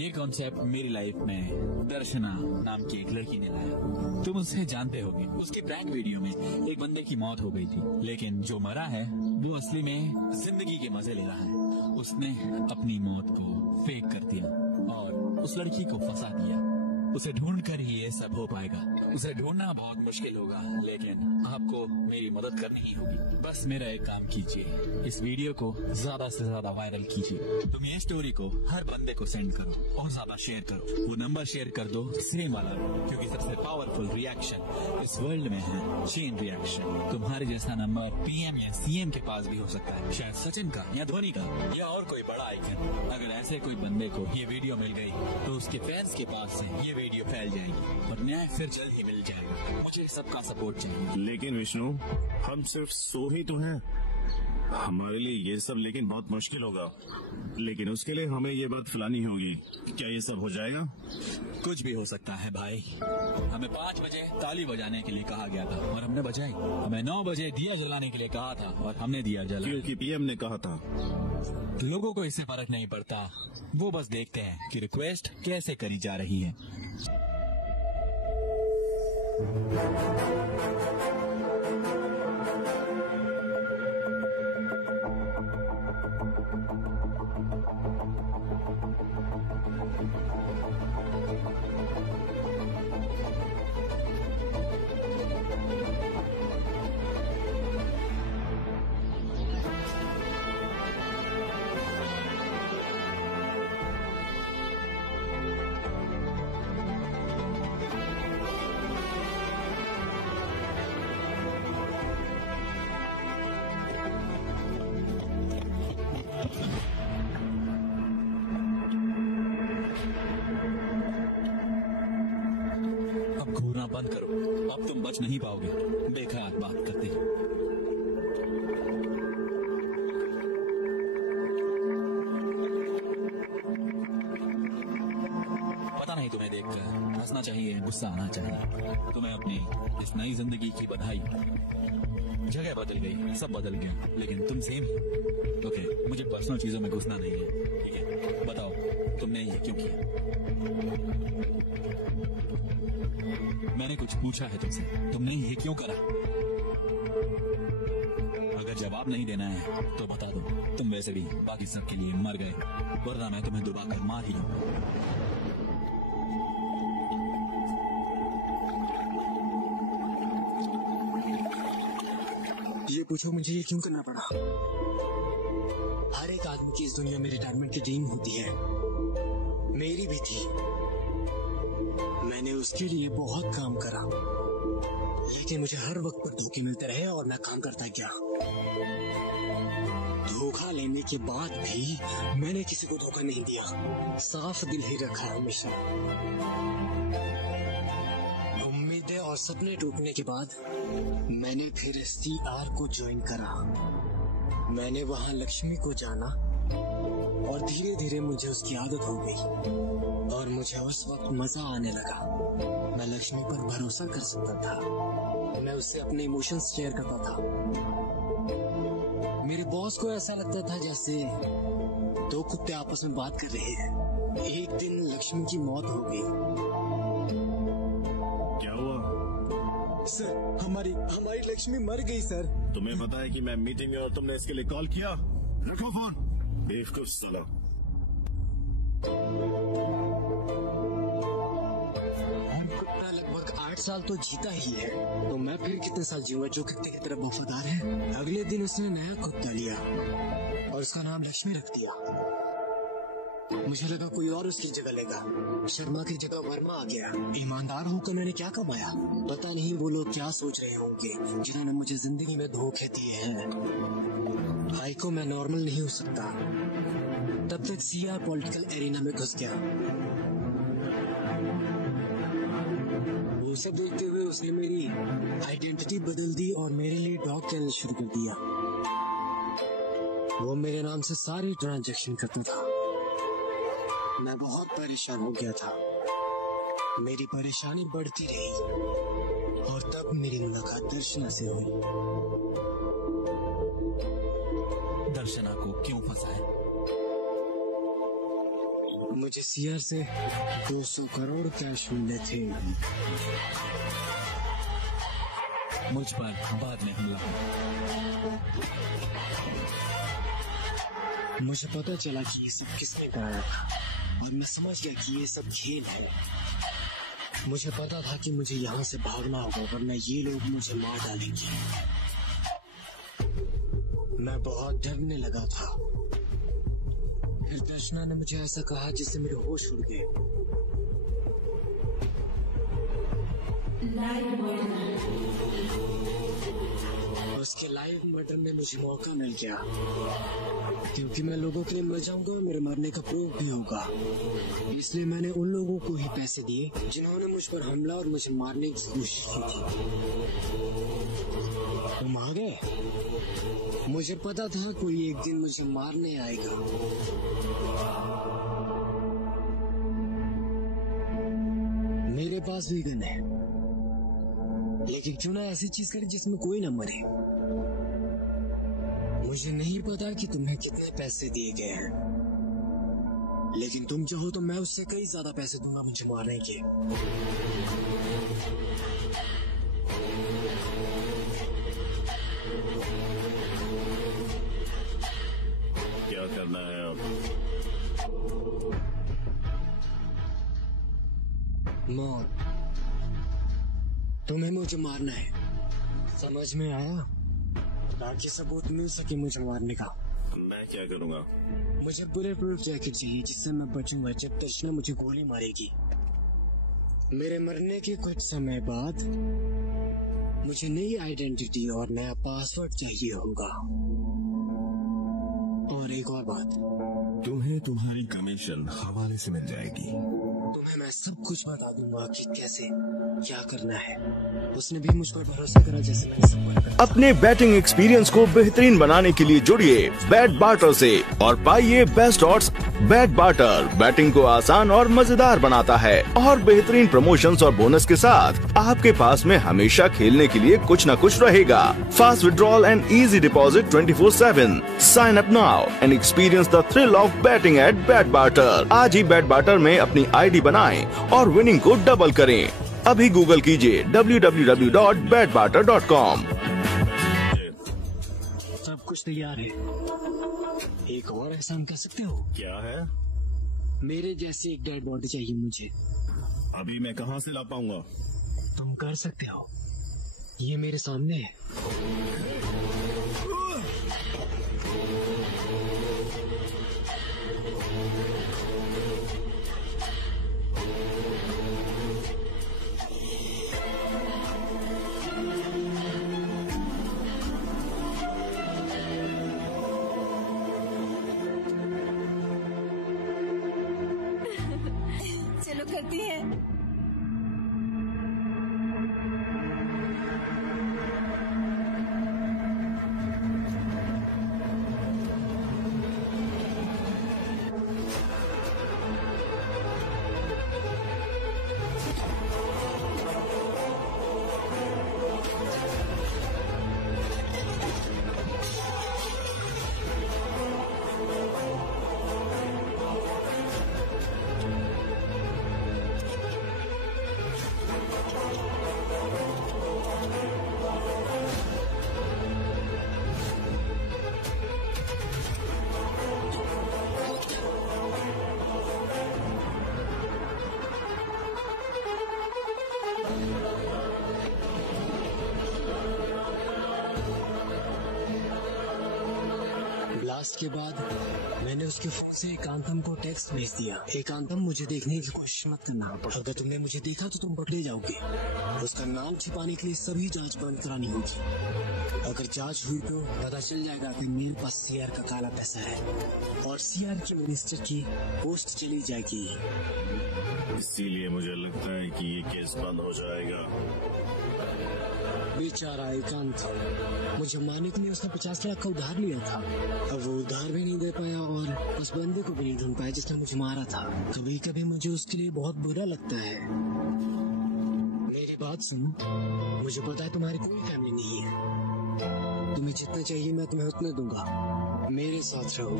ये कॉन्सेप्ट मेरी लाइफ में दर्शना नाम की एक लड़की ने लाया। तुम उसे जानते होगे। उसकी प्रैंक वीडियो में एक बंदे की मौत हो गई थी, लेकिन जो मरा है वो असली में जिंदगी के मजे ले रहा है। उसने अपनी मौत को फेक कर दिया और उस लड़की को फंसा दिया। उसे ढूंढकर ही ये सब हो पाएगा। उसे ढूंढना बहुत मुश्किल होगा, लेकिन आपको मेरी मदद करनी ही होगी। बस मेरा एक काम कीजिए, इस वीडियो को ज्यादा से ज्यादा वायरल कीजिए। तुम ये स्टोरी को हर बंदे को सेंड करो और ज्यादा शेयर करो। वो नंबर शेयर कर दो, सेम वाला, क्योंकि सबसे पावरफुल रिएक्शन इस वर्ल्ड में है चेन रिएक्शन। तुम्हारे जैसा नंबर पीएम या सीएम के पास भी हो सकता है, शायद सचिन का या धोनी का या और कोई बड़ा आइकन। अगर ऐसे कोई बंदे को ये वीडियो मिल गई तो उसके फैंस के पास से ये वीडियो फैल जाएगी और न्याय फिर जल्द ही मिल जाएगा। मुझे सबका सपोर्ट चाहिए। लेकिन विष्णु, हम सिर्फ 100 ही तो हैं। हमारे लिए ये सब लेकिन बहुत मुश्किल होगा, लेकिन उसके लिए हमें ये बात फैलानी होगी। क्या ये सब हो जाएगा? कुछ भी हो सकता है भाई। हमें 5 बजे ताली बजाने के लिए कहा गया था और हमने बजाई। हमें 9 बजे दिया जलाने के लिए कहा था और हमने दिया जलाया, क्योंकि पीएम ने कहा था। लोगों को इससे फर्क नहीं पड़ता, वो बस देखते हैं कि रिक्वेस्ट कैसे करी जा रही है। बंद करो, अब तुम बच नहीं पाओगे। बेकार बात करते। पता नहीं तुम्हें देखकर हंसना चाहिए, गुस्सा आना चाहिए। तुम्हें अपनी इस नई जिंदगी की बधाई। जगह बदल गई, सब बदल गया, लेकिन तुम सेम ही। ओके, मुझे पर्सनल चीजों में घुसना नहीं है, ठीक है? बताओ तुमने ये क्यों किया? मैंने कुछ पूछा है तुमसे, तुमने ये क्यों करा? अगर जवाब नहीं देना है तो बता दो। तुम वैसे भी बाकी सब के लिए मर गए, वरना मैं तुम्हें दबाकर मार ही लूं। ये पूछो मुझे ये क्यों करना पड़ा? हर एक आदमी की इस दुनिया में रिटायरमेंट की ड्रीम होती है, मेरी भी थी। मैंने उसके लिए बहुत काम करा, लेकिन मुझे हर वक्त पर धोखे मिलते रहे और मैं काम करता गया। धोखा लेने के बाद भी मैंने किसी को धोखा नहीं दिया, साफ दिल ही रखा हमेशा। उम्मीदें और सपने टूटने के बाद मैंने फिर STR को ज्वाइन करा। मैंने वहां लक्ष्मी को जाना और धीरे धीरे मुझे उसकी आदत हो गई और मुझे उस वक्त मजा आने लगा। मैं लक्ष्मी पर भरोसा कर सकता था, मैं उससे अपने इमोशंस शेयर करता था। मेरे बॉस को ऐसा लगता था जैसे दो कुत्ते आपस में बात कर रहे हैं। एक दिन लक्ष्मी की मौत हो गई। क्या हुआ? सर, हमारी लक्ष्मी मर गई सर। तुम्हें पता है कि मैं मीटिंग में और तुमने इसके लिए कॉल किया? रखो फोन, बेवकूफ साला। लगभग 8 साल तो जीता ही है, तो मैं फिर कितने साल जीऊंगा जो कुत्ते की तरह वफादार है। अगले दिन उसने नया कुत्ता लिया और उसका नाम लक्ष्मी रख दिया। मुझे लगा कोई और उसकी जगह लेगा। शर्मा की जगह वर्मा आ गया। ईमानदार होकर मैंने क्या कमाया? पता नहीं वो लोग क्या सोच रहे होंगे जिन्होंने मुझे जिंदगी में धोखे दिए हैं। भाई को मैं नॉर्मल नहीं हो सकता। तब तक CR पॉलिटिकल एरिना में घुस गया। वो सब देखते हुए उसने मेरी आइडेंटिटी बदल दी और मेरे लिए डॉग चैनल शुरू कर दिया। वो मेरे नाम से सारे ट्रांजैक्शन करता था। मैं बहुत परेशान हो गया था। मेरी परेशानी बढ़ती रही और तब मेरी मुलाकात दर्शना से हुई। दर्शना को क्यों फंसा है? मुझे CR से 200 करोड़ कैश मिले थे। मुझ पर बाद में हमला हुआ। मुझे पता चला कि ये सब किसने कराया था और मैं समझ गया कि ये सब खेल है। मुझे पता था कि मुझे यहाँ से भागना होगा वरना ये लोग मुझे मार डालेंगे। मैं बहुत डरने लगा था। फिर दर्शना ने मुझे ऐसा कहा जिससे मेरे होश उड़ गए। उसके लाइव मर्डर में मुझे मौका मिल गया क्योंकि मैं लोगों के लिए मर जाऊंगा और मेरे मरने का प्रूफ भी होगा। इसलिए मैंने उन लोगों को ही पैसे दिए जिन्होंने मुझ पर हमला और मुझे मारने की कोशिश की थी। तुम आ गए। मुझे पता था कोई एक दिन मुझे मारने आएगा। मेरे पास भी गन है, लेकिन क्यों ना ऐसी चीज करें जिसमें कोई न मरे। मुझे नहीं पता कि तुम्हें कितने पैसे दिए गए हैं, लेकिन तुम चाहो तो मैं उससे कई ज्यादा पैसे दूंगा मुझे मारने के। क्या करना है अब? मौत। तुम्हें मुझे मारना है, समझ में आया? ताकि सबूत मिल सके मुझे मारने का। मैं क्या करूँगा? मुझे बुलेट प्रूफ जैकेट चाहिए जिससे मैं बचूंगा जब दर्शना मुझे गोली मारेगी। मेरे मरने के कुछ समय बाद मुझे नई आइडेंटिटी और नया पासवर्ड चाहिए होगा। और एक और बात, तुम्हें तुम्हारी कमीशन हवाले से मिल जाएगी। तुम्हें मैं सब कुछ बता दूंगा कि कैसे क्या करना है। उसने भी मुझ पर भरोसा करा जैसे मैंने सब पर करा। अपने बैटिंग एक्सपीरियंस को बेहतरीन बनाने के लिए जुड़िए बैट बाटर से और पाइए best odds. Bat water betting को आसान और मजेदार बनाता है और बेहतरीन प्रमोशंस और बोनस के साथ आपके पास में हमेशा खेलने के लिए कुछ न कुछ रहेगा। Fast withdrawal and easy deposit 24/7। Sign up now and experience the thrill of betting at bat water. आज ही बैट बाटर में अपनी आईडी बनाएं और विनिंग को डबल करें। अभी गूगल कीजिए www.betbarter.com। सब कुछ तैयार है। एक और एहसान कर सकते हो? क्या है? मेरे जैसी एक डेड बॉडी चाहिए मुझे। अभी मैं कहाँ से ला पाऊंगा? तुम कर सकते हो, ये मेरे सामने है। चलो करती है। ब्लास्ट के बाद मैंने उसके फोन से एकांतम को टेक्स्ट भेज दिया। एकांतम, मुझे देखने की कोशिश मत करना। अगर तुमने मुझे देखा तो तुम पकड़े जाओगे। उसका नाम छिपाने के लिए सभी जांच बंद करानी होगी। अगर जांच हुई तो पता चल जाएगा कि मेरे पास सीआर का काला पैसा है और सीआर के मिनिस्टर की पोस्ट चली जाएगी। इसीलिए मुझे लगता है कि ये केस बंद हो जाएगा। बेचारा एकांत, मुझे मारने के लिए उसने 50 लाख का उधार लिया था। अब वो उधार भी नहीं दे पाया और उस बंदे को भी नहीं ढूंढ पाया जिसने मुझे मारा था। कभी कभी मुझे उसके लिए बहुत बुरा लगता है। मेरी बात सुनो, मुझे पता है तुम्हारी कोई फैमिली नहीं है। तुम्हें जितना चाहिए मैं तुम्हें उतना दूंगा। मेरे साथ रहो।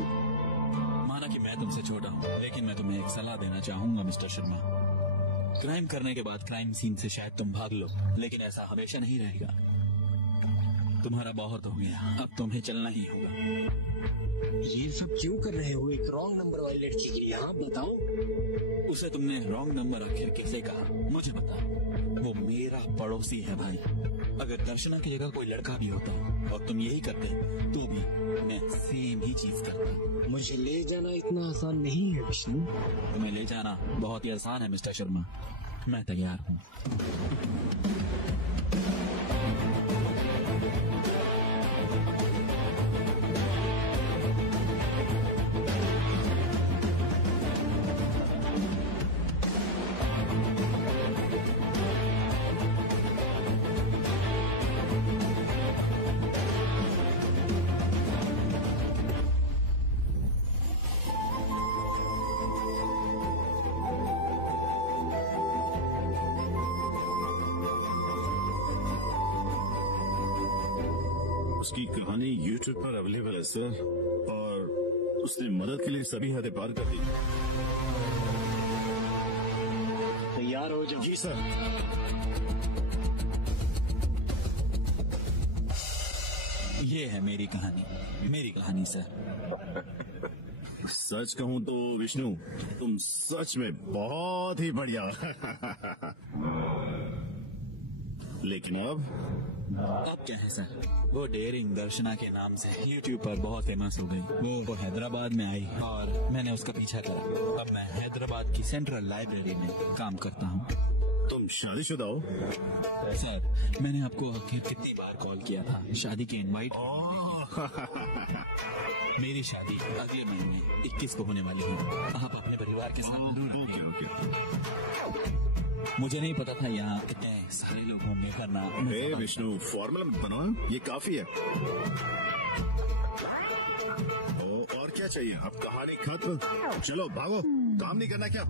माना कि मैं तुमसे छोटा हूँ, लेकिन मैं तुम्हें एक सलाह देना चाहूंगा मिस्टर शर्मा। क्राइम करने के बाद क्राइम सीन से शायद तुम भाग लो, लेकिन ऐसा हमेशा नहीं रहेगा। तुम्हारा बहुत हो गया, अब तुम्हें चलना ही होगा। ये सब क्यों कर रहे हो एक रॉन्ग नंबर वाली लड़की के लिए? हाँ बताओ। उसे तुमने रॉन्ग नंबर आखिर कैसे कहा मुझे बता। वो मेरा पड़ोसी है भाई। अगर दर्शना की जगह कोई लड़का भी होता और तुम यही करते तो भी मैं सेम ही चीज करता। मुझे ले जाना इतना आसान नहीं है विष्णु। तुम्हें ले जाना बहुत ही आसान है मिस्टर शर्मा। मैं तैयार हूँ। उसकी कहानी YouTube पर अवेलेबल है सर, और उसने मदद के लिए सभी हदें पार कर दी। तैयार हो जाओ। जी सर। ये है मेरी कहानी सर। सच कहूं तो विष्णु, तुम सच में बहुत ही बढ़िया। लेकिन अब क्या है सर, वो डेयरिंग दर्शना के नाम से YouTube पर बहुत फेमस हो गई। वो हैदराबाद में आई और मैंने उसका पीछा करा। अब मैं हैदराबाद की सेंट्रल लाइब्रेरी में काम करता हूँ। तुम शादीशुदा हो? सर मैंने आपको आखिर कितनी बार कॉल किया था शादी के इनवाइट। मेरी शादी अगले महीने 21 को होने वाली है। आप अपने परिवार के साथ मुझे नहीं पता था यहाँ इतने सारे लोग होंगे करना। विष्णु फॉर्मल बनाओ, ये काफी है। और क्या चाहिए? अब कहानी खत्म। चलो भागो, काम नहीं करना क्या?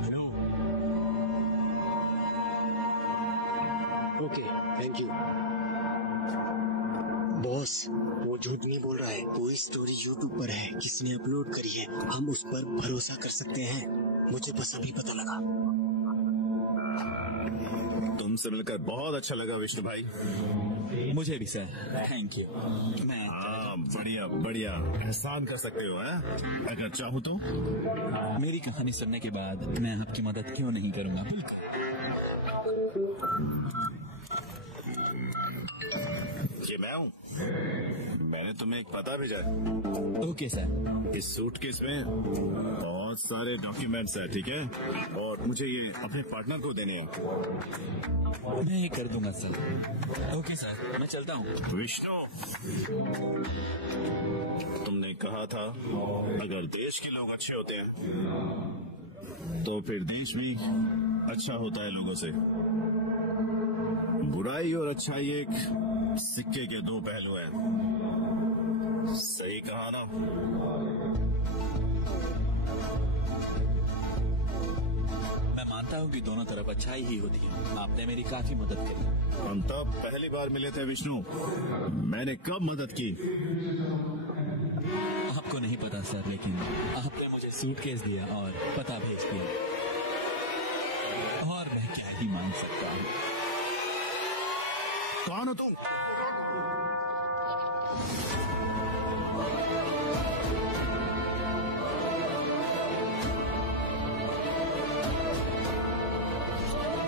Hello. Okay thank you boss. वो झूठ नहीं बोल रहा है। कोई स्टोरी YouTube पर है, किसी ने अपलोड करी है। हम उस पर भरोसा कर सकते हैं। मुझे बस अभी पता लगा। तुमसे मिलकर बहुत अच्छा लगा विष्णु भाई। मुझे भी सर, थैंक यू। मैं बढ़िया बढ़िया, एहसान कर सकते हो हैं? अगर चाहूँ तो। मेरी कहानी सुनने के बाद मैं आपकी मदद क्यों नहीं करूँगा। ये मैं हूँ। मैंने तुम्हें एक पता भेजा। Okay sir. इस सूटकेस में बहुत सारे डॉक्यूमेंट्स हैं, ठीक है? और मुझे ये अपने पार्टनर को देने हैं। मैं ये कर दूंगा सर। ओके सर, मैं चलता हूँ। विष्णु, तुमने कहा था अगर देश के लोग अच्छे होते हैं तो फिर देश भी अच्छा होता है लोगों से। बुराई और अच्छाई एक सिक्के के दो पहलू हैं। सही कहा ना? मैं मानता हूँ कि दोनों तरफ अच्छाई ही होती है। आपने मेरी काफी मदद करी। हम तब पहली बार मिले थे विष्णु। मैंने कब मदद की? आपको नहीं पता सर, लेकिन आपने मुझे सूटकेस दिया और पता भेज दिया, और मैं क्या ही मान सकता हूँ। कौन हो तुम?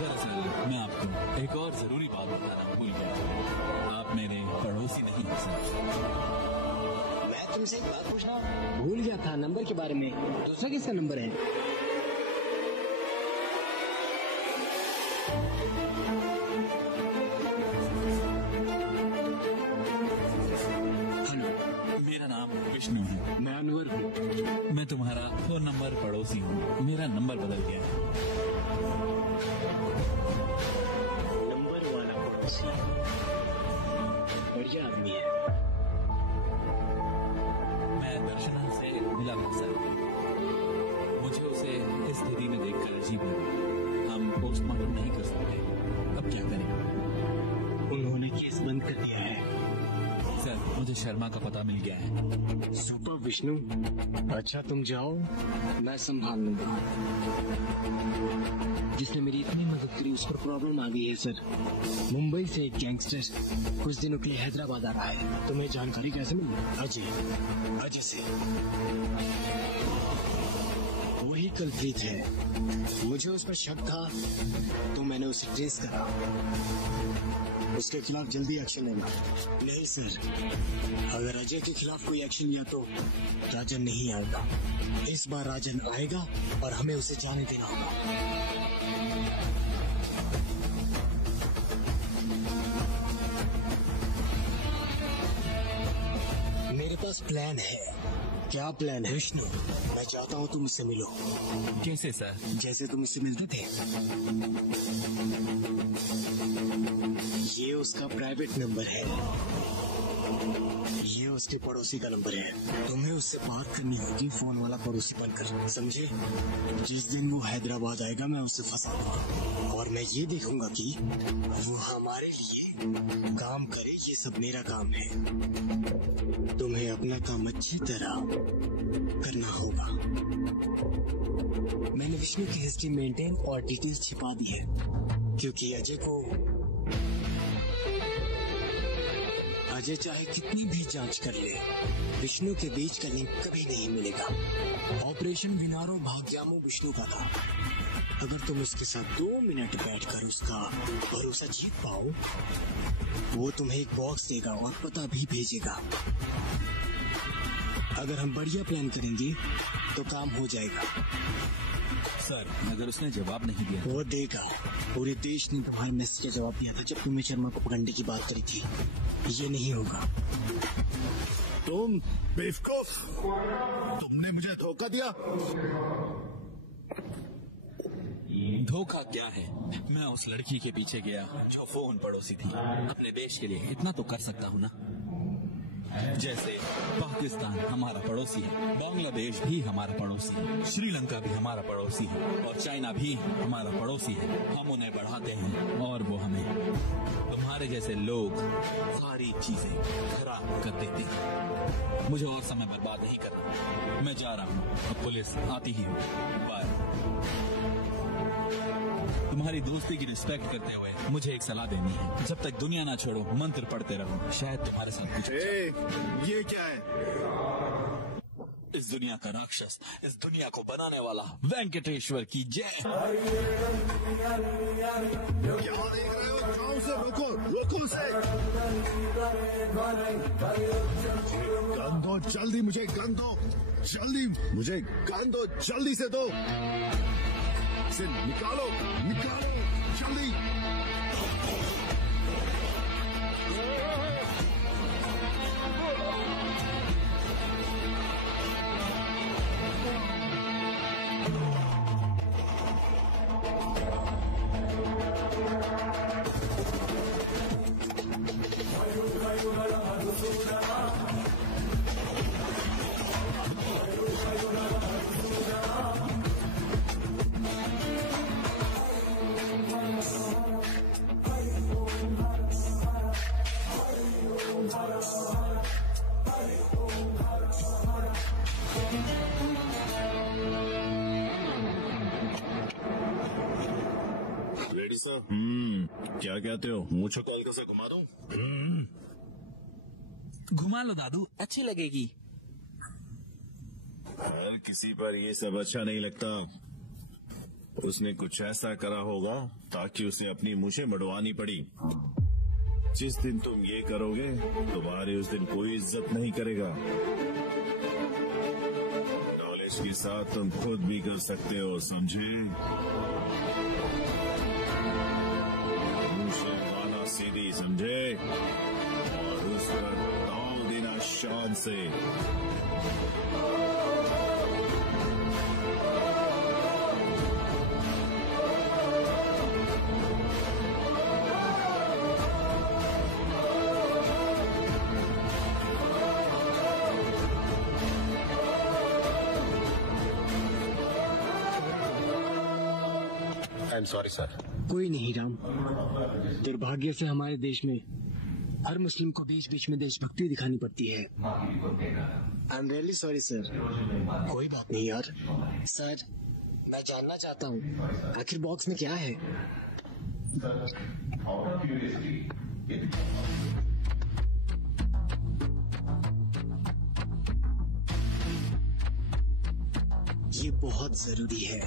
दरअसल मैं आपको एक और जरूरी बात बताना भूल गया। आप मेरे पड़ोसी नहीं हो सर। मैं तुमसे एक बात पूछना भूल गया था, नंबर के बारे में। दूसरा किसका नंबर है? मेरा नाम विष्णु है। मैं अनवर हूँ। मैं तुम्हारा फोन नंबर पड़ोसी हूँ। मेरा नंबर बदल गया है। नंबर वाला पड़ोसी बढ़िया आदमी है। मैं दर्शना से मिला था सर। मुझे उसे इस स्थिति में देखकर अजीब लगा। हम पोस्टमार्टम नहीं कर सकते। अब क्या करें? उन्होंने केस बंद कर दिया है सर। मुझे शर्मा का पता मिल गया है। सुपर विष्णु, अच्छा तुम जाओ, मैं संभाल लूंगा। जिसने मेरी इतनी मदद करी उस पर प्रॉब्लम आ गई है सर। मुंबई से एक गैंगस्टर कुछ दिनों के लिए हैदराबाद आ रहा है। तुम्हें जानकारी कैसे मिली? अजय से। वही कल्प्रिट है। मुझे उस पर शक था तो मैंने उसे ट्रेस करा। उसके खिलाफ जल्दी एक्शन लेना। नहीं सर, अगर अजय के खिलाफ कोई एक्शन लिया तो राजन नहीं आएगा। इस बार राजन आएगा और हमें उसे जाने देना होगा। मेरे पास प्लान है। क्या प्लान है? विष्णु, मैं चाहता हूँ तुम उससे मिलो। कैसे सर? जैसे तुम उससे मिलते थे। ये उसका प्राइवेट नंबर है, ये उसके पड़ोसी का नंबर है। तुम्हें उससे बात करनी होगी फोन वाला पड़ोसी बनकर, समझे? जिस दिन वो हैदराबाद आएगा मैं उसे फंसा दूंगा और मैं ये देखूंगा कि वो हमारे लिए काम करे। ये सब मेरा काम है। तुम्हें अपना काम अच्छी तरह करना होगा। मैंने विष्णु की हिस्ट्री मेंटेन और डिटेल्स छिपा दी है क्योंकि अजय चाहे कितनी भी जांच कर ले, विष्णु के बीच का लिंक कभी नहीं मिलेगा। ऑपरेशन विनारो भाग्यामो विष्णु का था। अगर तुम उसके साथ 2 मिनट बैठकर उसका भरोसा जीत पाओ, वो तुम्हें एक बॉक्स देगा और पता भी भेजेगा। अगर हम बढ़िया प्लान करेंगे तो काम हो जाएगा। सर, अगर उसने जवाब नहीं दिया? वो देगा। पूरे देश ने तुम्हारे मैसेज का जवाब दिया था जब तुमने शर्मा को पकड़ने की बात करी थी। ये नहीं होगा। तुम बेवकूफ, तुमने मुझे धोखा दिया। धोखा क्या है? मैं उस लड़की के पीछे गया जो फोन पड़ोसी थी। अपने देश के लिए इतना तो कर सकता हूँ ना। जैसे पाकिस्तान हमारा पड़ोसी है, बांग्लादेश भी हमारा पड़ोसी है, श्रीलंका भी हमारा पड़ोसी है और चाइना भी हमारा पड़ोसी है। हम उन्हें बढ़ाते हैं और वो हमें। तुम्हारे जैसे लोग सारी चीजें खराब कर देते हैं। मुझे और समय बर्बाद नहीं करना। मैं जा रहा हूँ, अब पुलिस आती ही होगी। बाय। तुम्हारी दोस्ती की रिस्पेक्ट करते हुए मुझे एक सलाह देनी है। जब तक दुनिया ना छोड़ो, मंत्र पढ़ते रहो। शायद तुम्हारे साथ कुछ। ये क्या है? इस दुनिया का राक्षस, इस दुनिया को बनाने वाला वेंकटेश्वर की जय। यहाँ देख रहे हो, जाओ से रोको से। गन दो जल्दी, मुझे गन दो जल्दी, मुझे गन दो जल्दी से दो। इसे निकालो जल्दी। क्या कहते हो? मुझे कॉल से घुमा दूं? घुमा लो दादू, अच्छी लगेगी। हर किसी पर ये सब अच्छा नहीं लगता। उसने कुछ ऐसा करा होगा ताकि उसे अपनी मुझे मड़वानी पड़ी। जिस दिन तुम ये करोगे तुम्हारी उस दिन कोई इज्जत नहीं करेगा। नॉलेज के साथ तुम खुद भी कर सकते हो, समझे? सीधी, समझे? और उस पर दाव देना शान से। I am sorry sir. कोई नहीं राम, दुर्भाग्य से हमारे देश में हर मुस्लिम को बीच बीच में देशभक्ति दिखानी पड़ती है। I am really sorry sir. कोई बात नहीं यार। सर मैं जानना चाहता हूँ आखिर बॉक्स में क्या है। ये बहुत जरूरी है।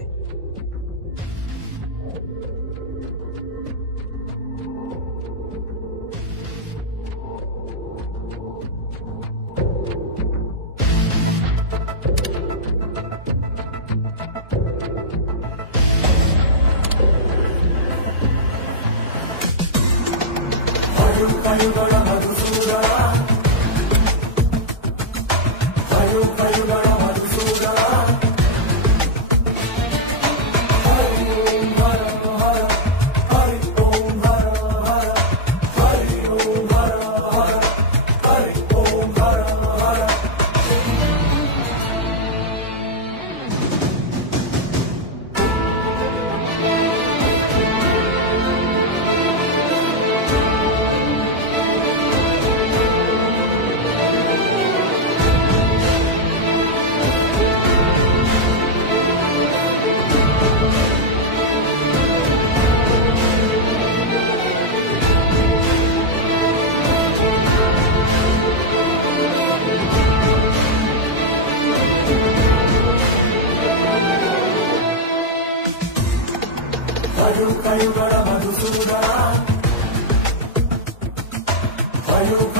Are you